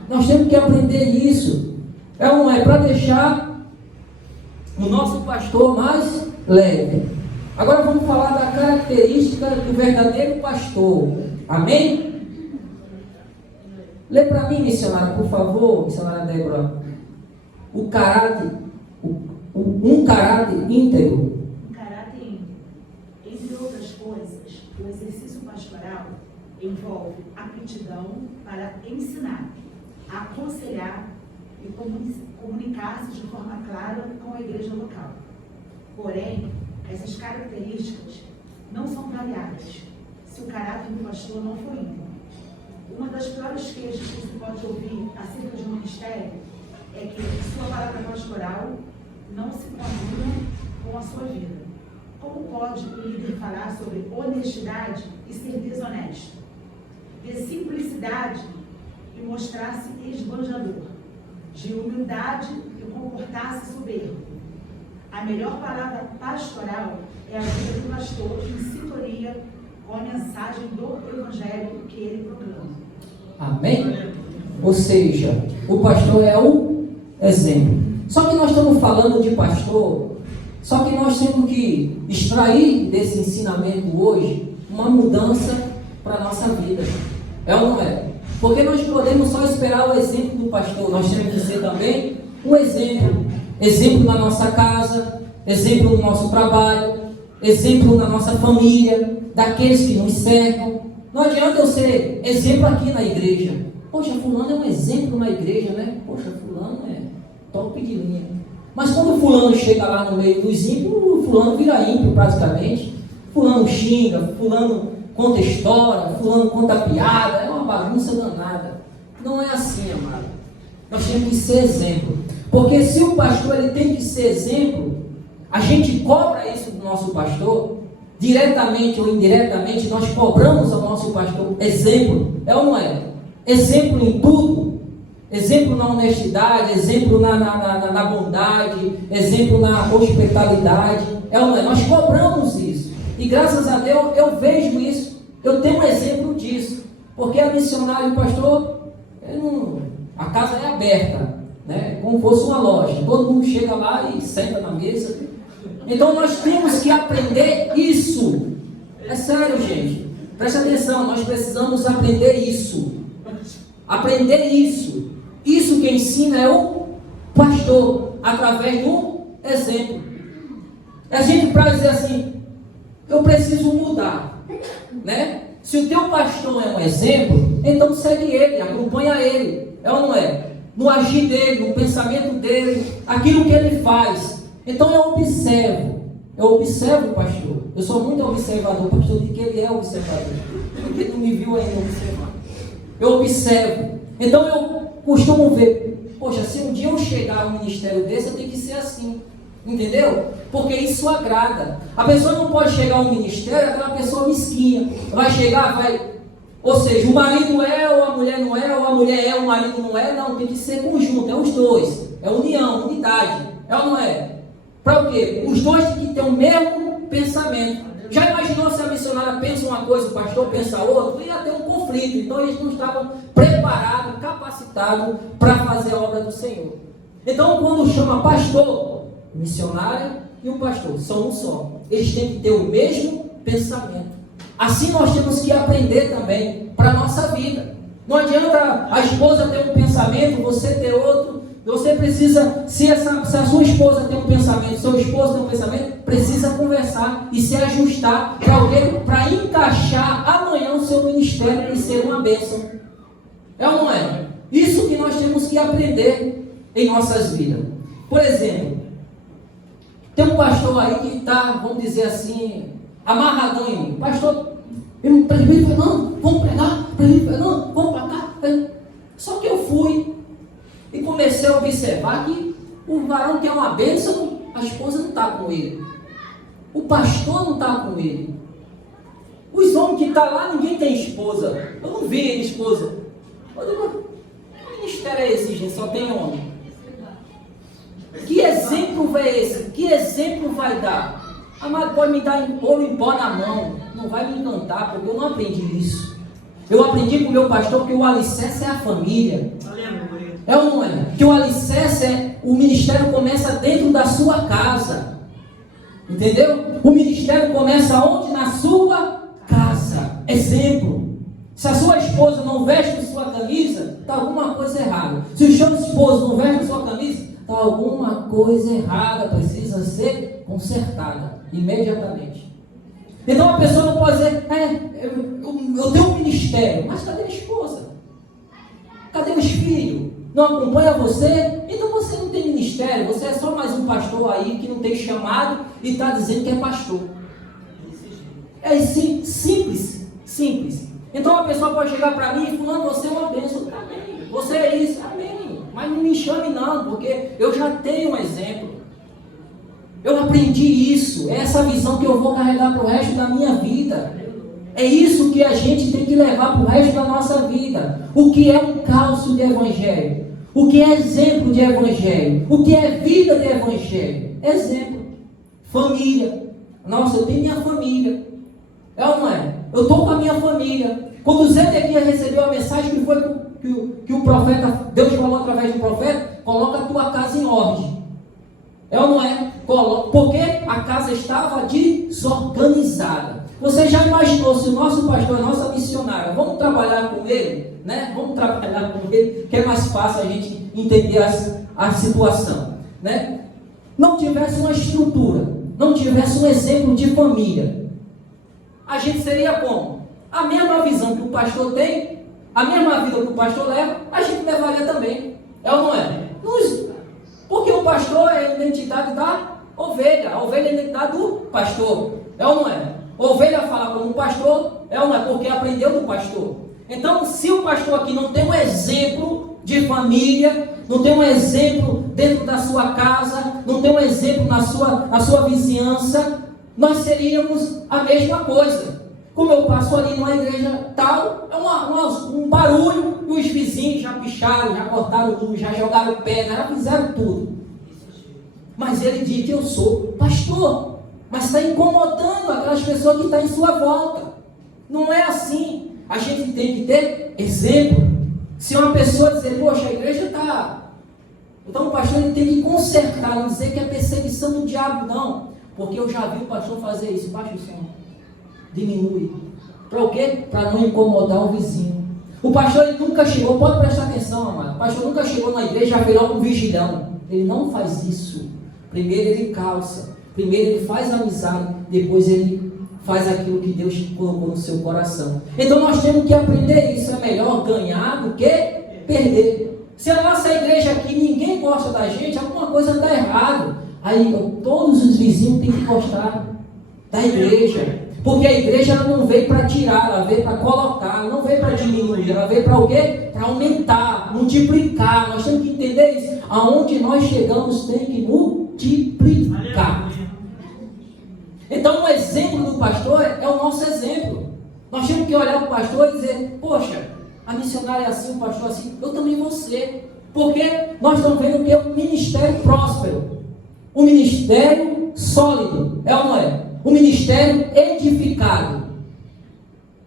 Nós temos que aprender isso. É ou não é? Para deixar o nosso pastor mais leve. Agora vamos falar da característica do verdadeiro pastor. Amém? Lê para mim, missionária, por favor, missionária Débora. O caráter, um caráter íntegro. Um caráter íntegro. Entre outras coisas, o exercício pastoral envolve aptidão para ensinar, aconselhar e comunicar-se de forma clara com a igreja local. Porém, essas características não são variadas se o caráter do pastor não for íntegro. Uma das piores queixas que se pode ouvir acerca de um ministério é que sua palavra pastoral não se combina com a sua vida. Como pode o líder falar sobre honestidade e ser desonesto? De simplicidade e mostrar-se esbanjador, de humildade e comportar-se soberbo. A melhor palavra pastoral é a vida do pastor em sintonia com a mensagem do Evangelho que ele proclama. Amém? Ou seja, o pastor é o exemplo. Só que nós estamos falando de pastor, só que nós temos que extrair desse ensinamento hoje uma mudança para a nossa vida. É ou não é? Porque nós podemos só esperar o exemplo do pastor, nós temos que ser também um exemplo. Exemplo na nossa casa, exemplo no nosso trabalho, exemplo na nossa família, daqueles que nos cercam. Não adianta eu ser exemplo aqui na igreja. Poxa, fulano é um exemplo na igreja, né? Poxa, fulano é top de linha. Mas quando fulano chega lá no meio dos ímpios, fulano vira ímpio praticamente. Fulano xinga, fulano conta história, fulano conta piada, é uma bagunça danada. Não é assim, amado. Nós temos que ser exemplo. Porque se o pastor ele tem que ser exemplo, a gente cobra isso do nosso pastor, diretamente ou indiretamente, nós cobramos ao nosso pastor exemplo, é ou não é? Exemplo em tudo, exemplo na honestidade, exemplo na bondade, exemplo na hospitalidade, é ou não é? Nós cobramos isso, e graças a Deus eu vejo isso, eu tenho um exemplo disso, porque a missionária e o pastor, a casa é aberta, né? Como fosse uma loja, todo mundo chega lá e senta na mesa. Então nós temos que aprender isso. É sério, gente, preste atenção, nós precisamos aprender isso. Aprender isso. Isso que ensina é o pastor, através do exemplo. A gente para dizer assim, eu preciso mudar, né? Se o teu pastor é um exemplo, então segue ele, acompanha ele. É ou não é? No agir dele, no pensamento dele, aquilo que ele faz. Então eu observo o pastor. Eu sou muito observador, o pastor diz que ele é observador. Porque ele não me viu ainda observar. Eu observo. Então eu costumo ver, poxa, se um dia eu chegar a um ministério desse, eu tenho que ser assim. Entendeu? Porque isso agrada. A pessoa não pode chegar a um ministério, aquela pessoa mesquinha. Vai chegar, vai... Ou seja, o marido é ou a mulher não é, ou a mulher é, o marido não é. Não, tem que ser conjunto, é os dois. É união, unidade. É ou não é? Para o quê? Os dois têm que ter o mesmo pensamento. Já imaginou se a missionária pensa uma coisa, o pastor pensa outra? Ia ter um conflito. Então eles não estavam preparados, capacitados para fazer a obra do Senhor. Então quando chama pastor, missionária e o pastor são um só. Eles têm que ter o mesmo pensamento. Assim nós temos que aprender também para a nossa vida. Não adianta a esposa ter um pensamento, você ter outro. Você precisa, se a sua esposa tem um pensamento, seu esposo tem um pensamento, precisa conversar e se ajustar para encaixar amanhã o seu ministério e ser uma bênção. É ou não é? Isso que nós temos que aprender em nossas vidas. Por exemplo, tem um pastor aí que está, vamos dizer assim, amarradão em mim. Pastor, eu falei, não, vamos pregar, não, vamos para cá. Só que eu fui e comecei a observar que o varão que é uma bênção, a esposa não está com ele. O pastor não está com ele. Os homens que estão lá, ninguém tem esposa. Eu não vi ele esposa. Eu digo, que ministério é esse, gente? Só tem homem. Que exemplo é esse? Que exemplo vai dar? Amado, pode me dar ouro em pó na mão. Não vai me encantar, porque eu não aprendi isso. Eu aprendi com o meu pastor que o alicerce é a família. É ou não é? Que o alicerce é, o ministério começa dentro da sua casa. Entendeu? O ministério começa onde? Na sua casa. Exemplo. Se a sua esposa não veste sua camisa, está alguma coisa errada. Se o seu esposo não veste sua camisa, está alguma coisa errada. Precisa ser consertada imediatamente. Então a pessoa não pode dizer, eu tenho um ministério, mas cadê a esposa? Cadê os filhos? Não acompanha você? Então você não tem ministério, você é só mais um pastor aí que não tem chamado e está dizendo que é pastor. É assim, simples. Então a pessoa pode chegar para mim e falar, você é uma bênção, amém. Você é isso, amém. Mas não me chame não, porque eu já tenho um exemplo. Eu aprendi isso, é essa visão que eu vou carregar para o resto da minha vida. É isso que a gente tem que levar para o resto da nossa vida. O que é um calço de evangelho? O que é exemplo de evangelho? O que é vida de evangelho? Exemplo. Família. Nossa, eu tenho minha família. É ou não é? Eu estou com a minha família. Quando o Zedequias recebeu a mensagem que foi que o profeta, Deus falou através do profeta, coloca a tua casa em ordem. É ou não é? Porque a casa estava desorganizada. Você já imaginou se o nosso pastor, a nossa missionária, vamos trabalhar com ele, né? Vamos trabalhar com ele, que é mais fácil a gente entender a situação, né? Não tivesse uma estrutura, não tivesse um exemplo de família, a gente seria como? A mesma visão que o pastor tem, a mesma vida que o pastor leva, a gente levaria também. É ou não é? Porque o pastor é a identidade da ovelha, a ovelha é a identidade do pastor. É ou não é? A ovelha fala como um pastor, é ou não é? Porque aprendeu do pastor. Então, se o pastor aqui não tem um exemplo de família, não tem um exemplo dentro da sua casa, não tem um exemplo na sua vizinhança, nós seríamos a mesma coisa. Como eu passo ali numa igreja tal, é um barulho, e os vizinhos já picharam, já cortaram luz, já jogaram pedra, já fizeram tudo. Mas ele diz que eu sou pastor, mas está incomodando aquelas pessoas que estão em sua volta. Não é assim. A gente tem que ter exemplo. Se uma pessoa dizer, poxa, a igreja está... Então o pastor ele tem que consertar, não dizer que é perseguição do diabo, não. Porque eu já vi o pastor fazer isso. Baixa o som. Diminui. Para o quê? Para não incomodar o vizinho. O pastor ele nunca chegou, pode prestar atenção, amado. O pastor nunca chegou na igreja e já fez logo um vigilão. Ele não faz isso. Primeiro ele calça. Primeiro ele faz amizade. Depois ele faz aquilo que Deus colocou no seu coração. Então nós temos que aprender isso. É melhor ganhar do que perder. Se a nossa igreja aqui ninguém gosta da gente, alguma coisa está errada. Aí todos os vizinhos têm que gostar da igreja. Porque a igreja ela não veio para tirar, ela veio para colocar, ela não veio para diminuir, ela veio para o quê? Para aumentar, multiplicar. Nós temos que entender isso. Aonde nós chegamos tem que multiplicar. Então o exemplo do pastor é o nosso exemplo. Nós temos que olhar para o pastor e dizer, poxa, a missionária é assim, o pastor é assim, eu também vou ser. Porque nós estamos vendo o que é um ministério próspero, um ministério sólido, é ou não é? Um ministério edificado.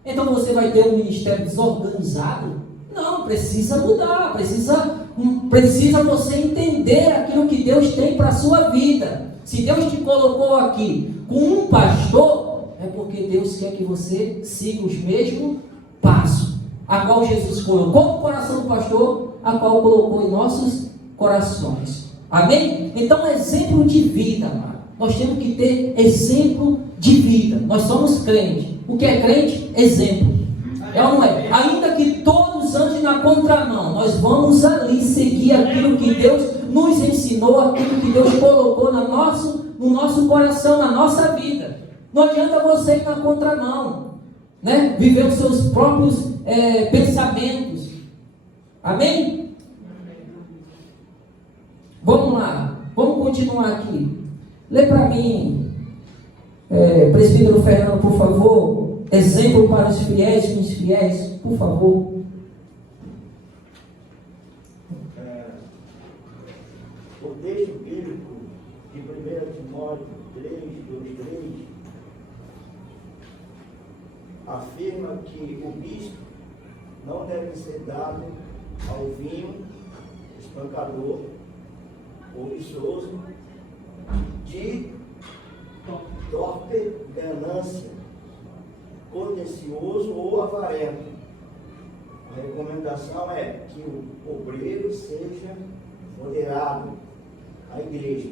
Então você vai ter um ministério desorganizado? Não, precisa mudar, precisa você entender aquilo que Deus tem para a sua vida. Se Deus te colocou aqui com um pastor, é porque Deus quer que você siga os mesmos passos, a qual Jesus colocou no coração do pastor, a qual colocou em nossos corações. Amém? Então, exemplo de vida, amado. Nós temos que ter exemplo de vida. Nós somos crentes. O que é crente? Exemplo. É ou não é? Ainda que todos andem na contramão, nós vamos ali seguir aquilo que Deus nos ensinou, aquilo que Deus colocou no nosso coração, na nossa vida. Não adianta você ir na contramão, né? Viver os seus próprios pensamentos. Amém? Vamos lá, vamos continuar aqui. Lê para mim, presbítero Fernando, por favor, exemplo para os fiéis e os infiéis, por favor. O texto bíblico de 1 Timóteo 3:2-3 afirma que o bispo não deve ser dado ao vinho espancador, cobiçoso, de torpe ganância, contencioso ou avarento. A recomendação é que o obreiro seja moderado. A igreja,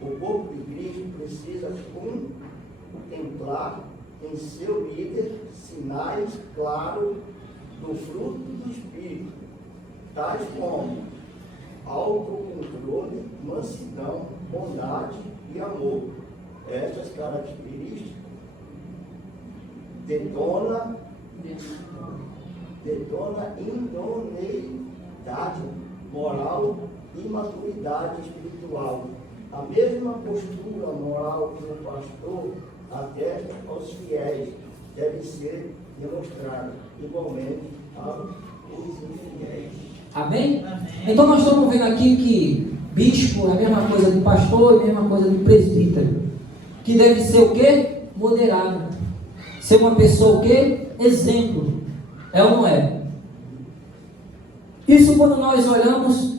o povo de Cristo precisa contemplar em seu líder sinais claros do fruto do Espírito, tais como autocontrole, mansidão, bondade e amor. Estas características detona idoneidade moral e maturidade espiritual. A mesma postura moral que o pastor atesta aos fiéis deve ser demonstrada igualmente aos infiéis. Amém? Então nós estamos vendo aqui que bispo é a mesma coisa do pastor, é a mesma coisa do presbítero, que deve ser o quê? Moderado. Ser uma pessoa o quê? Exemplo. É ou não é? Isso quando nós olhamos,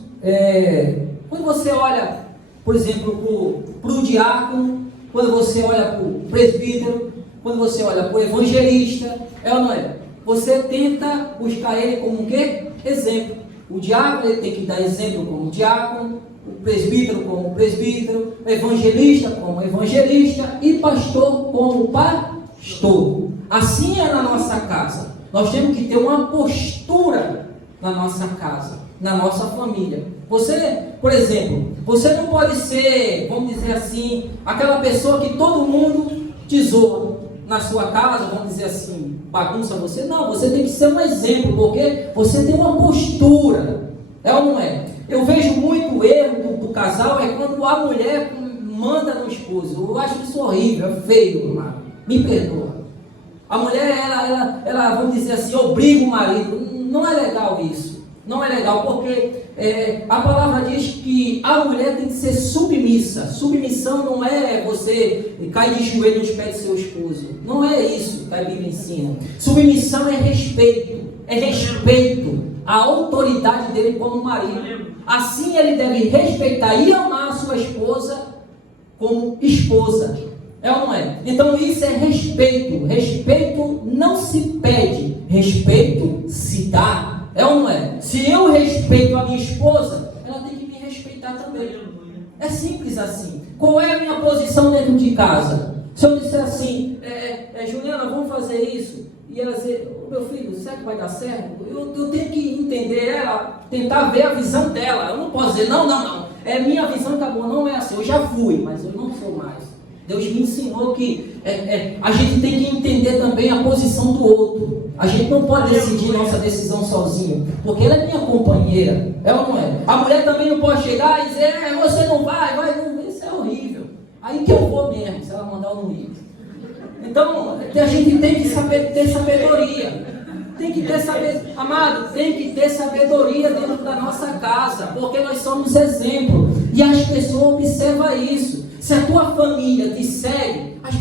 quando você olha, por exemplo, para o diácono, quando você olha para o presbítero, quando você olha para o evangelista, é ou não é? Você tenta buscar ele como o quê? Exemplo. O diácono ele tem que dar exemplo como diácono, o presbítero como presbítero, o evangelista como evangelista e pastor como pastor. Assim é na nossa casa. Nós temos que ter uma postura na nossa casa, na nossa família. Você, por exemplo, você não pode ser, vamos dizer assim, aquela pessoa que todo mundo te zoa na sua casa, vamos dizer assim, bagunça você. Não, você tem que ser um exemplo, porque você tem uma postura. É ou não é? Eu vejo muito erro do casal, é quando a mulher manda no esposo. Eu acho isso horrível, é feio, mano. Me perdoa. A mulher, ela, vamos dizer assim, obriga o marido. Não é legal isso. Não é legal, porque a palavra diz que a mulher tem que ser submissa. Submissão não é você cair de joelho nos pés do seu esposo. Não é isso que a Bíblia ensina. Submissão é respeito. É respeito à autoridade dele como marido. Assim ele deve respeitar e amar a sua esposa como esposa. É ou não é? Então isso é respeito. Respeito não se pede, respeito se dá. É ou não é? Se eu respeito a minha esposa, ela tem que me respeitar também. É simples assim. Qual é a minha posição dentro de casa? Se eu disser assim, Juliana, vamos fazer isso. E ela dizer, meu filho, será que vai dar certo? Eu tenho que entender ela, tentar ver a visão dela. Eu não posso dizer, não. É minha visão, acabou, não é assim. Eu já fui, mas eu não sou mais. Deus me ensinou que a gente tem que entender também a posição do outro. A gente não pode decidir nossa decisão sozinho, porque ela é minha companheira, é ou não é? A mulher também não pode chegar e dizer, você não vai, não. Isso é horrível. Aí que eu vou mesmo, se ela mandar eu não ir. Então, a gente tem que saber ter sabedoria. Tem que ter sabedoria. Amado, tem que ter sabedoria dentro da nossa casa, porque nós somos exemplo. E as pessoas observam isso. Se a tua família te segue, as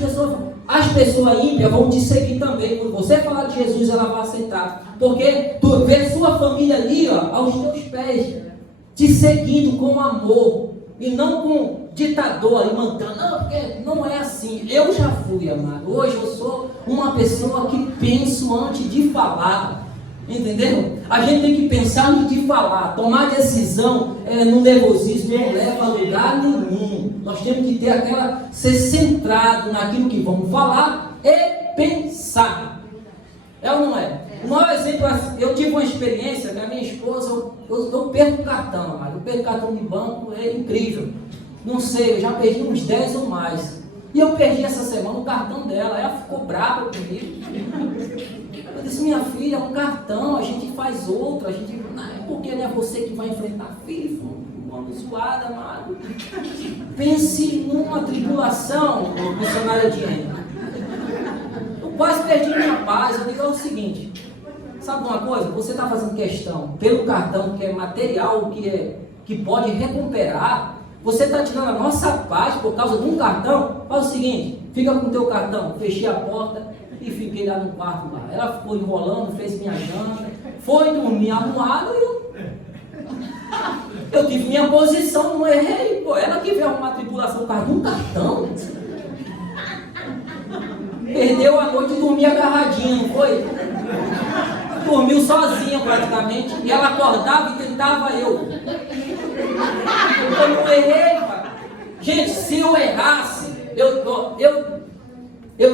pessoas ímpias vão te seguir também. Quando você falar de Jesus, ela vai aceitar. Porque tu vê a sua família ali, aos teus pés, te seguindo com amor. E não com ditador ali mandando. Não, porque não é assim. Eu já fui, amado. Hoje eu sou uma pessoa que penso antes de falar. Entendeu? A gente tem que pensar antes de falar. Tomar decisão no nervosismo não leva a lugar nenhum. Nós temos que ter ser centrado naquilo que vamos falar e pensar. É ou não é? O maior exemplo, eu tive uma experiência com a minha esposa, eu perco cartão, amado. Eu perco cartão de banco, é incrível. Não sei, eu já perdi uns 10 ou mais. E eu perdi essa semana o cartão dela, ela ficou brava comigo. Eu disse, minha filha, é um cartão, a gente faz outro, não é porque não é você que vai enfrentar filho, uma zoada, amado. Pense numa tribulação, missionária de Henry. Eu quase perdi minha paz. Eu digo o seguinte, sabe uma coisa? Você está fazendo questão pelo cartão, que é material, que pode recuperar. Você está tirando a nossa paz por causa de um cartão. Faz o seguinte, fica com o teu cartão. Fechei a porta e fiquei lá no quarto lá. Ela ficou enrolando, fez minha janta, foi dormir arrumado e eu tive minha posição, não errei. Pô, ela que veio arrumar a tribulação por causa de um cartão. Perdeu a noite e dormia agarradinha, não foi? Dormiu sozinha praticamente. E ela acordava e tentava eu. Eu não errei, pai. Gente, se eu errasse, eu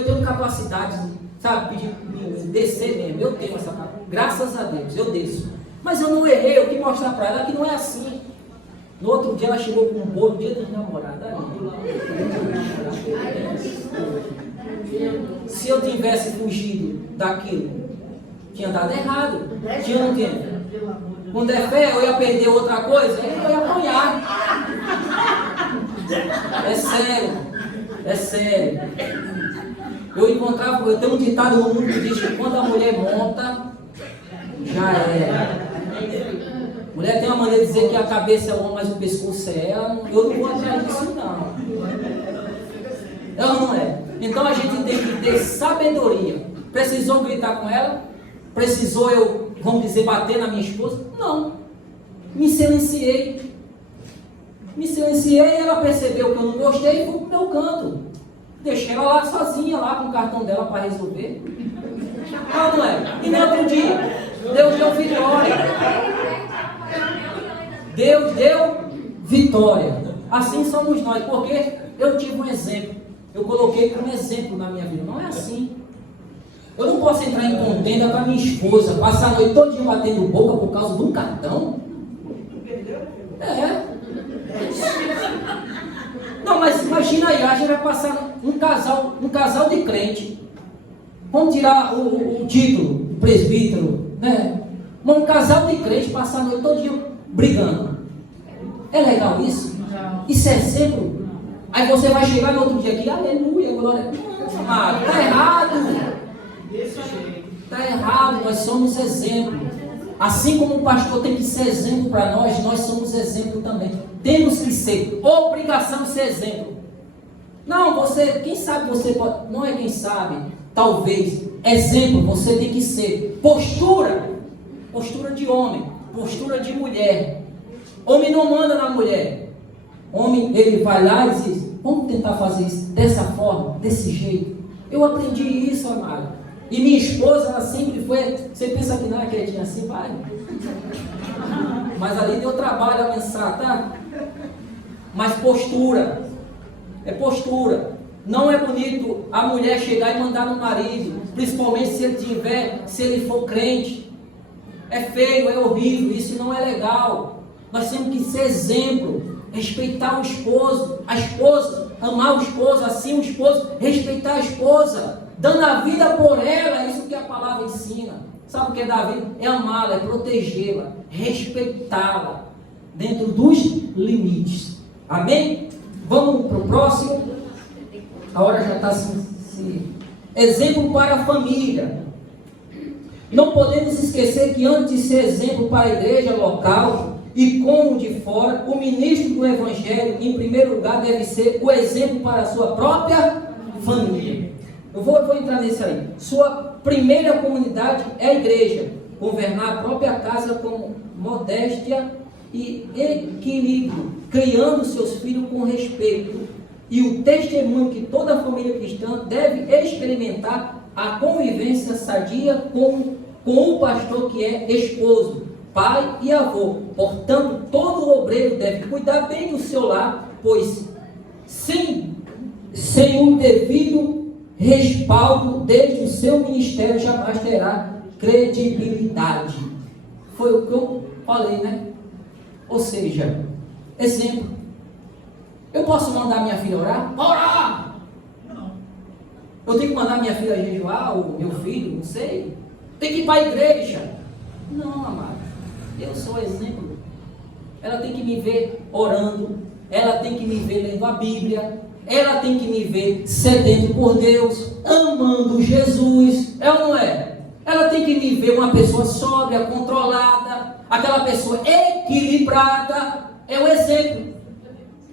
tenho capacidade, sabe, de descer mesmo. Eu tenho essa capacidade. Graças a Deus, eu desço. Mas eu não errei, eu quis mostrar para ela que não é assim. No outro dia ela chegou com um bolo, dia dos namorados. Se eu tivesse fugido daquilo, tinha dado errado. Tinha ou não tinha? Com fé, eu ia perder outra coisa, eu ia apanhar. É sério. Eu tenho um ditado no mundo que diz que quando a mulher monta, já era. Mulher tem uma maneira de dizer que a cabeça é o homem, mas o pescoço é ela. Eu não vou atrás disso, não. É ou não é? Então a gente tem que ter sabedoria. Precisou gritar com ela? Precisou eu, vamos dizer, bater na minha esposa? Não. Me silenciei. Ela percebeu que eu não gostei e foi pro meu canto. Deixei ela lá sozinha, lá com o cartão dela para resolver. Não é? E no outro dia, Deus deu vitória. Deus deu vitória. Assim somos nós, porque eu tive um exemplo. Eu coloquei como exemplo na minha vida. Não é assim. Eu não posso entrar em contenda com a minha esposa, passar a noite todinha batendo boca por causa de um cartão. Não, mas imagina aí, a gente vai passar um casal de crente. Vamos tirar o título, presbítero, né? Um casal de crente passar a noite todinha brigando. É legal isso? Isso é exemplo? Aí você vai chegar no outro dia aqui, aleluia, glória a Deus. Está errado. Está errado, nós somos exemplo. Assim como o pastor tem que ser exemplo para nós somos exemplo também. Temos que ser, obrigação de ser exemplo. Não, quem sabe você pode, não é quem sabe, talvez, exemplo você tem que ser. Postura de homem, postura de mulher. Homem não manda na mulher. Homem, ele vai lá e diz, vamos tentar fazer isso dessa forma, desse jeito. Eu aprendi isso, amado. E minha esposa, ela sempre foi, você pensa que não é quietinha assim, vai. Mas ali deu trabalho a pensar, tá? Mas postura, é postura. Não é bonito a mulher chegar e mandar no marido, principalmente se ele for crente. É feio, é horrível, isso não é legal. Nós temos que ser exemplo, respeitar o esposo, a esposa, amar o esposo, assim o esposo, respeitar a esposa, dando a vida por ela, é isso que a palavra ensina. Sabe o que é dar a vida? É amá-la, é protegê-la, respeitá-la, dentro dos limites. Amém? Vamos para o próximo. A hora já está Exemplo para a família. Não podemos esquecer que antes de ser exemplo para a igreja local e como de fora, o ministro do Evangelho, em primeiro lugar, deve ser o exemplo para a sua própria família. Eu vou entrar nesse aí. Sua primeira comunidade é a igreja. Governar a própria casa com modéstia e equilíbrio, criando seus filhos com respeito. E o testemunho que toda a família cristã deve experimentar a convivência sadia com o pastor que é esposo, pai e avô. Portanto, todo obreiro deve cuidar bem do seu lar, pois sem o devido respaldo desde o seu ministério jamais terá credibilidade. Foi o que eu falei, né? Ou seja, exemplo. Eu posso mandar minha filha orar? Orar! Não. Eu tenho que mandar minha filha jejuar, ou meu filho, não sei. Tem que ir para a igreja. Não, amado. Eu sou exemplo. Ela tem que me ver orando. Ela tem que me ver lendo a Bíblia. Ela tem que me ver sedento por Deus, amando Jesus. É ou não é? Ela tem que me ver uma pessoa sóbria, controlada, aquela pessoa equilibrada. É o exemplo.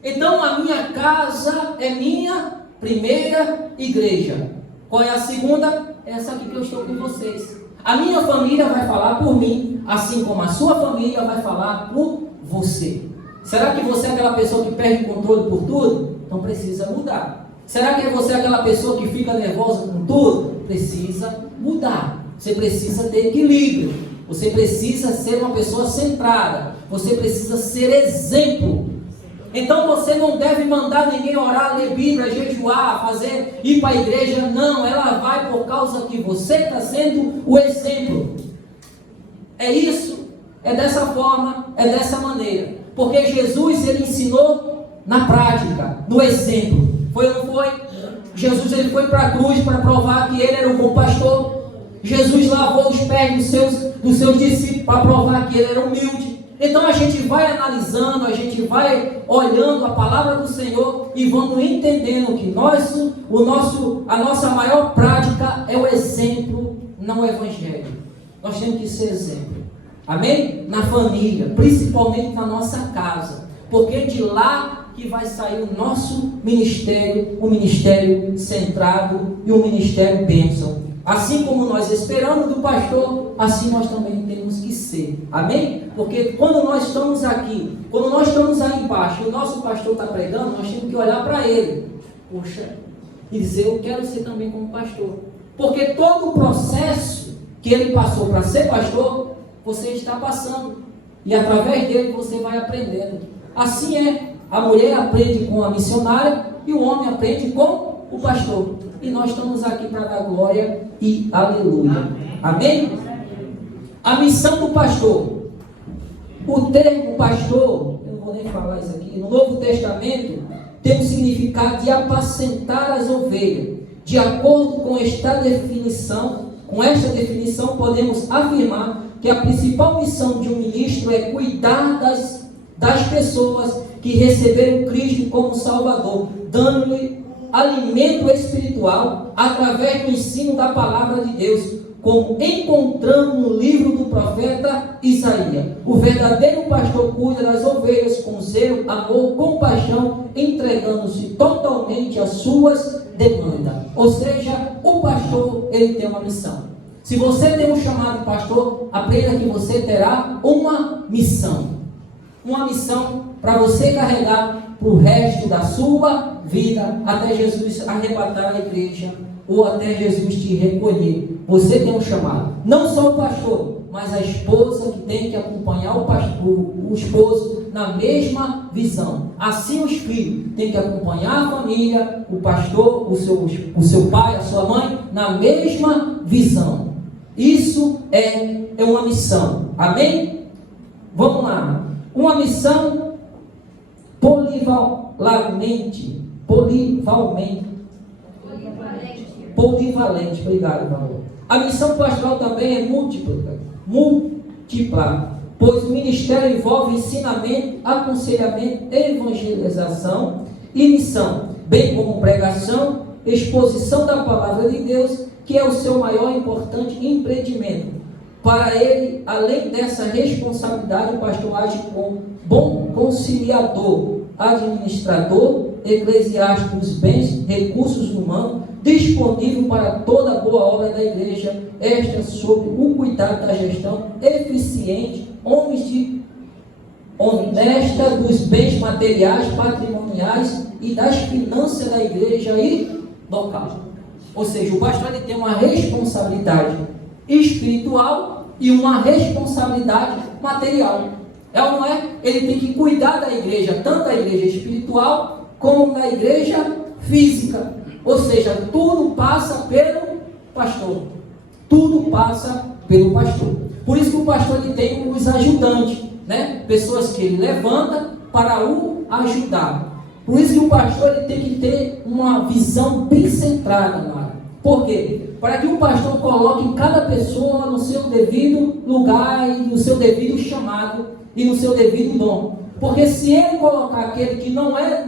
Então a minha casa é minha primeira igreja. Qual é a segunda? Essa aqui que eu estou com vocês. A minha família vai falar por mim, assim como a sua família vai falar por você. Será que você é aquela pessoa que perde o controle por tudo? Então precisa mudar. Será que você é aquela pessoa que fica nervosa com tudo? Precisa mudar. Você precisa ter equilíbrio. Você precisa ser uma pessoa centrada. Você precisa ser exemplo. Então você não deve mandar ninguém orar, ler Bíblia, jejuar, ir para a igreja. Não, ela vai por causa que você está sendo o exemplo. É isso, é dessa forma, é dessa maneira. Porque Jesus, ele ensinou na prática, no exemplo. Foi ou não foi? Jesus, ele foi para a cruz para provar que ele era um bom pastor. Jesus lavou os pés dos seus discípulos para provar que ele era humilde. Então a gente vai analisando, a gente vai olhando a palavra do Senhor e vamos entendendo que a nossa maior prática é o exemplo, não o evangelho. Nós temos que ser exemplo. Amém? Na família, principalmente na nossa casa. Porque de lá que vai sair o nosso ministério, o ministério centrado e o ministério bênção. Assim como nós esperamos do pastor, assim nós também temos que ser. Amém? Porque quando nós estamos aqui, quando nós estamos aí embaixo, e o nosso pastor está pregando, nós temos que olhar para ele. Poxa, e dizer, eu quero ser também como pastor. Porque todo o processo que ele passou para ser pastor, você está passando. E através dele você vai aprendendo. Assim é. A mulher aprende com a missionária e o homem aprende com o pastor. E nós estamos aqui para dar glória e aleluia. Amém? A missão do pastor. O termo pastor, eu não vou nem falar isso aqui, no Novo Testamento tem o significado de apacentar as ovelhas. De acordo com esta definição, podemos afirmar que a principal missão de um ministro é cuidar das pessoas que receberam Cristo como Salvador, dando-lhe alimento espiritual através do ensino da palavra de Deus, como encontramos no livro do profeta Isaías. O verdadeiro pastor cuida das ovelhas com zelo, amor, compaixão, entregando-se totalmente às suas demandas. Ou seja, o pastor, ele tem uma missão. Se você tem um chamado de pastor, aprenda que você terá uma missão. Uma missão para você carregar para o resto da sua vida, até Jesus arrebatar a igreja, ou até Jesus te recolher Você tem um chamado. Não só o pastor, mas a esposa que tem que acompanhar o pastor, o esposo na mesma visão. Assim os filhos têm que acompanhar a família, o pastor, o seu pai, a sua mãe, na mesma visão. Isso é uma missão. Amém? Vamos lá. Uma missão polivalente. Obrigado, valor. A missão pastoral também é múltipla, pois o ministério envolve ensinamento, aconselhamento, evangelização e missão, bem como pregação, exposição da palavra de Deus, que é o seu maior e importante empreendimento. Para ele, além dessa responsabilidade, o pastor age como bom conciliador, administrador, eclesiástico dos bens, recursos humanos, disponível para toda boa obra da igreja, esta sob o cuidado da gestão eficiente, honesta dos bens materiais, patrimoniais e das finanças da igreja e local. Ou seja, o pastor ele tem uma responsabilidade espiritual e uma responsabilidade material. É ou não é? Ele tem que cuidar da igreja, tanto da igreja espiritual como da igreja física. Ou seja, tudo passa pelo pastor. Tudo passa pelo pastor. Por isso que o pastor ele tem os ajudantes, né? Pessoas que ele levanta para o ajudar. Por isso que o pastor ele tem que ter uma visão bem centrada na área. Por quê? Para que o pastor coloque cada pessoa no seu devido lugar e no seu devido chamado e no seu devido dom. Porque se ele colocar aquele que não é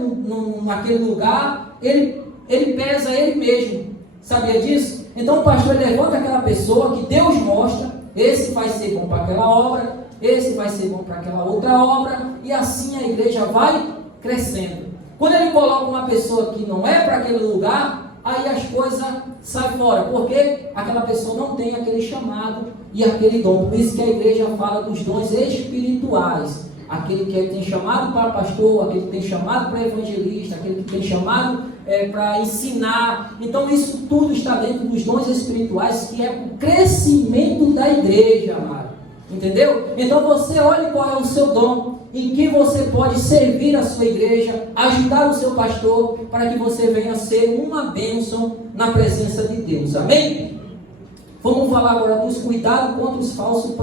naquele lugar, ele pesa ele mesmo. Sabia disso? Então o pastor levanta aquela pessoa que Deus mostra, esse vai ser bom para aquela obra, esse vai ser bom para aquela outra obra, e assim a igreja vai crescendo. Quando ele coloca uma pessoa que não é para aquele lugar, aí as coisas saem fora, porque aquela pessoa não tem aquele chamado e aquele dom. Por isso que a igreja fala dos dons espirituais. Aquele que tem chamado para pastor, aquele que tem chamado para evangelista, aquele que tem chamado para ensinar. Então isso tudo está dentro dos dons espirituais, que é o crescimento da igreja, amado. Entendeu? Então você olhe qual é o seu dom, em que você pode servir a sua igreja, ajudar o seu pastor, para que você venha ser uma bênção na presença de Deus. Amém? Vamos falar agora dos cuidados contra os falsos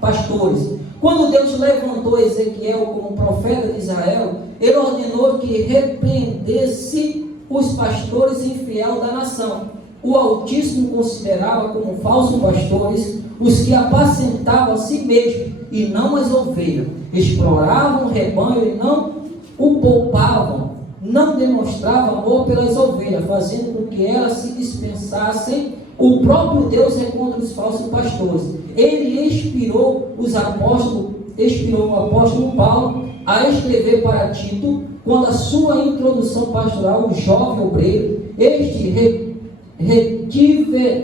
pastores. Quando Deus levantou Ezequiel como profeta de Israel, ele ordenou que repreendesse os pastores infiéis da nação. O Altíssimo considerava como falsos pastores os que apacentavam a si mesmos e não as ovelhas, exploravam o rebanho e não o poupavam, não demonstravam amor pelas ovelhas, fazendo com que elas se dispensassem. O próprio Deus é contra os falsos pastores. Ele inspirou o apóstolo Paulo a escrever para Tito, quando a sua introdução pastoral, o jovem obreiro, este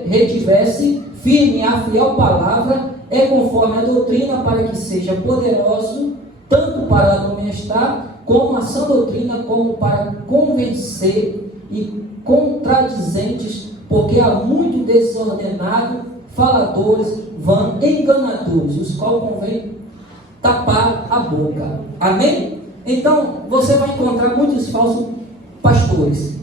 retivesse firme a fiel palavra, é conforme a doutrina, para que seja poderoso, tanto para admoestar, como a sã doutrina, como para convencer e contradizentes, porque há muito desordenado, faladores, vãos, enganadores, os quais convém tapar a boca. Amém? Então, você vai encontrar muitos falsos pastores.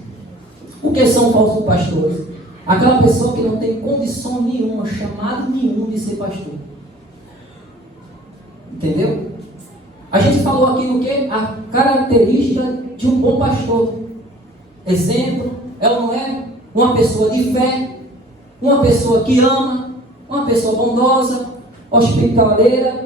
O que são falsos pastores? Aquela pessoa que não tem condição nenhuma, chamado nenhum de ser pastor. Entendeu? A gente falou aqui no que? A característica de um bom pastor. Exemplo, é ou não é? Uma pessoa de fé, uma pessoa que ama, uma pessoa bondosa, hospitaleira.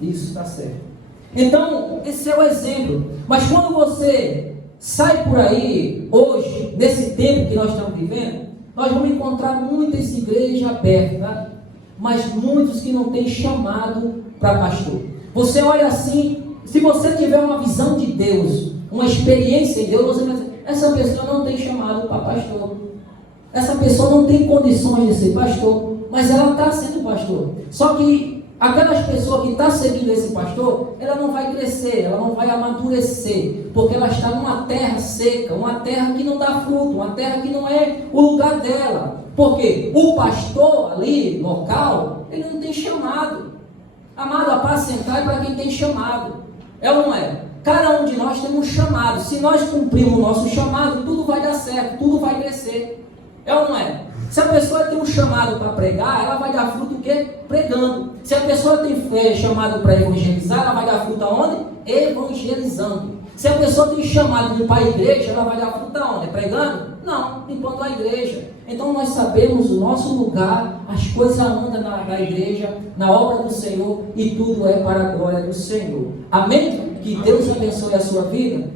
Isso está certo. Então, esse é o exemplo. Mas quando você sai por aí, hoje, nesse tempo que nós estamos vivendo, nós vamos encontrar muitas igrejas abertas, tá? Mas muitos que não têm chamado para pastor. Você olha assim, se você tiver uma visão de Deus, uma experiência em Deus, você vai dizer, essa pessoa não tem chamado para pastor. Essa pessoa não tem condições de ser pastor, mas ela está sendo pastor. Só que Aquelas pessoas que estão seguindo esse pastor, ela não vai crescer, ela não vai amadurecer, porque ela está numa terra seca, uma terra que não dá fruto, uma terra que não é o lugar dela. Porque o pastor ali, local, ele não tem chamado. Amado, apacentar é para quem tem chamado. É ou não é? Cada um de nós tem um chamado. Se nós cumprirmos o nosso chamado, tudo vai dar certo, tudo vai crescer. É ou não é? Se a pessoa tem um chamado para pregar, ela vai dar fruto o quê? Pregando. Se a pessoa tem chamado para evangelizar, ela vai dar fruto aonde? Evangelizando. Se a pessoa tem chamado de ir para a igreja, ela vai dar fruto aonde? Pregando? Não, limpando a igreja. Então nós sabemos o nosso lugar, as coisas andam na igreja, na obra do Senhor, e tudo é para a glória do Senhor. Amém? Que Deus abençoe a sua vida.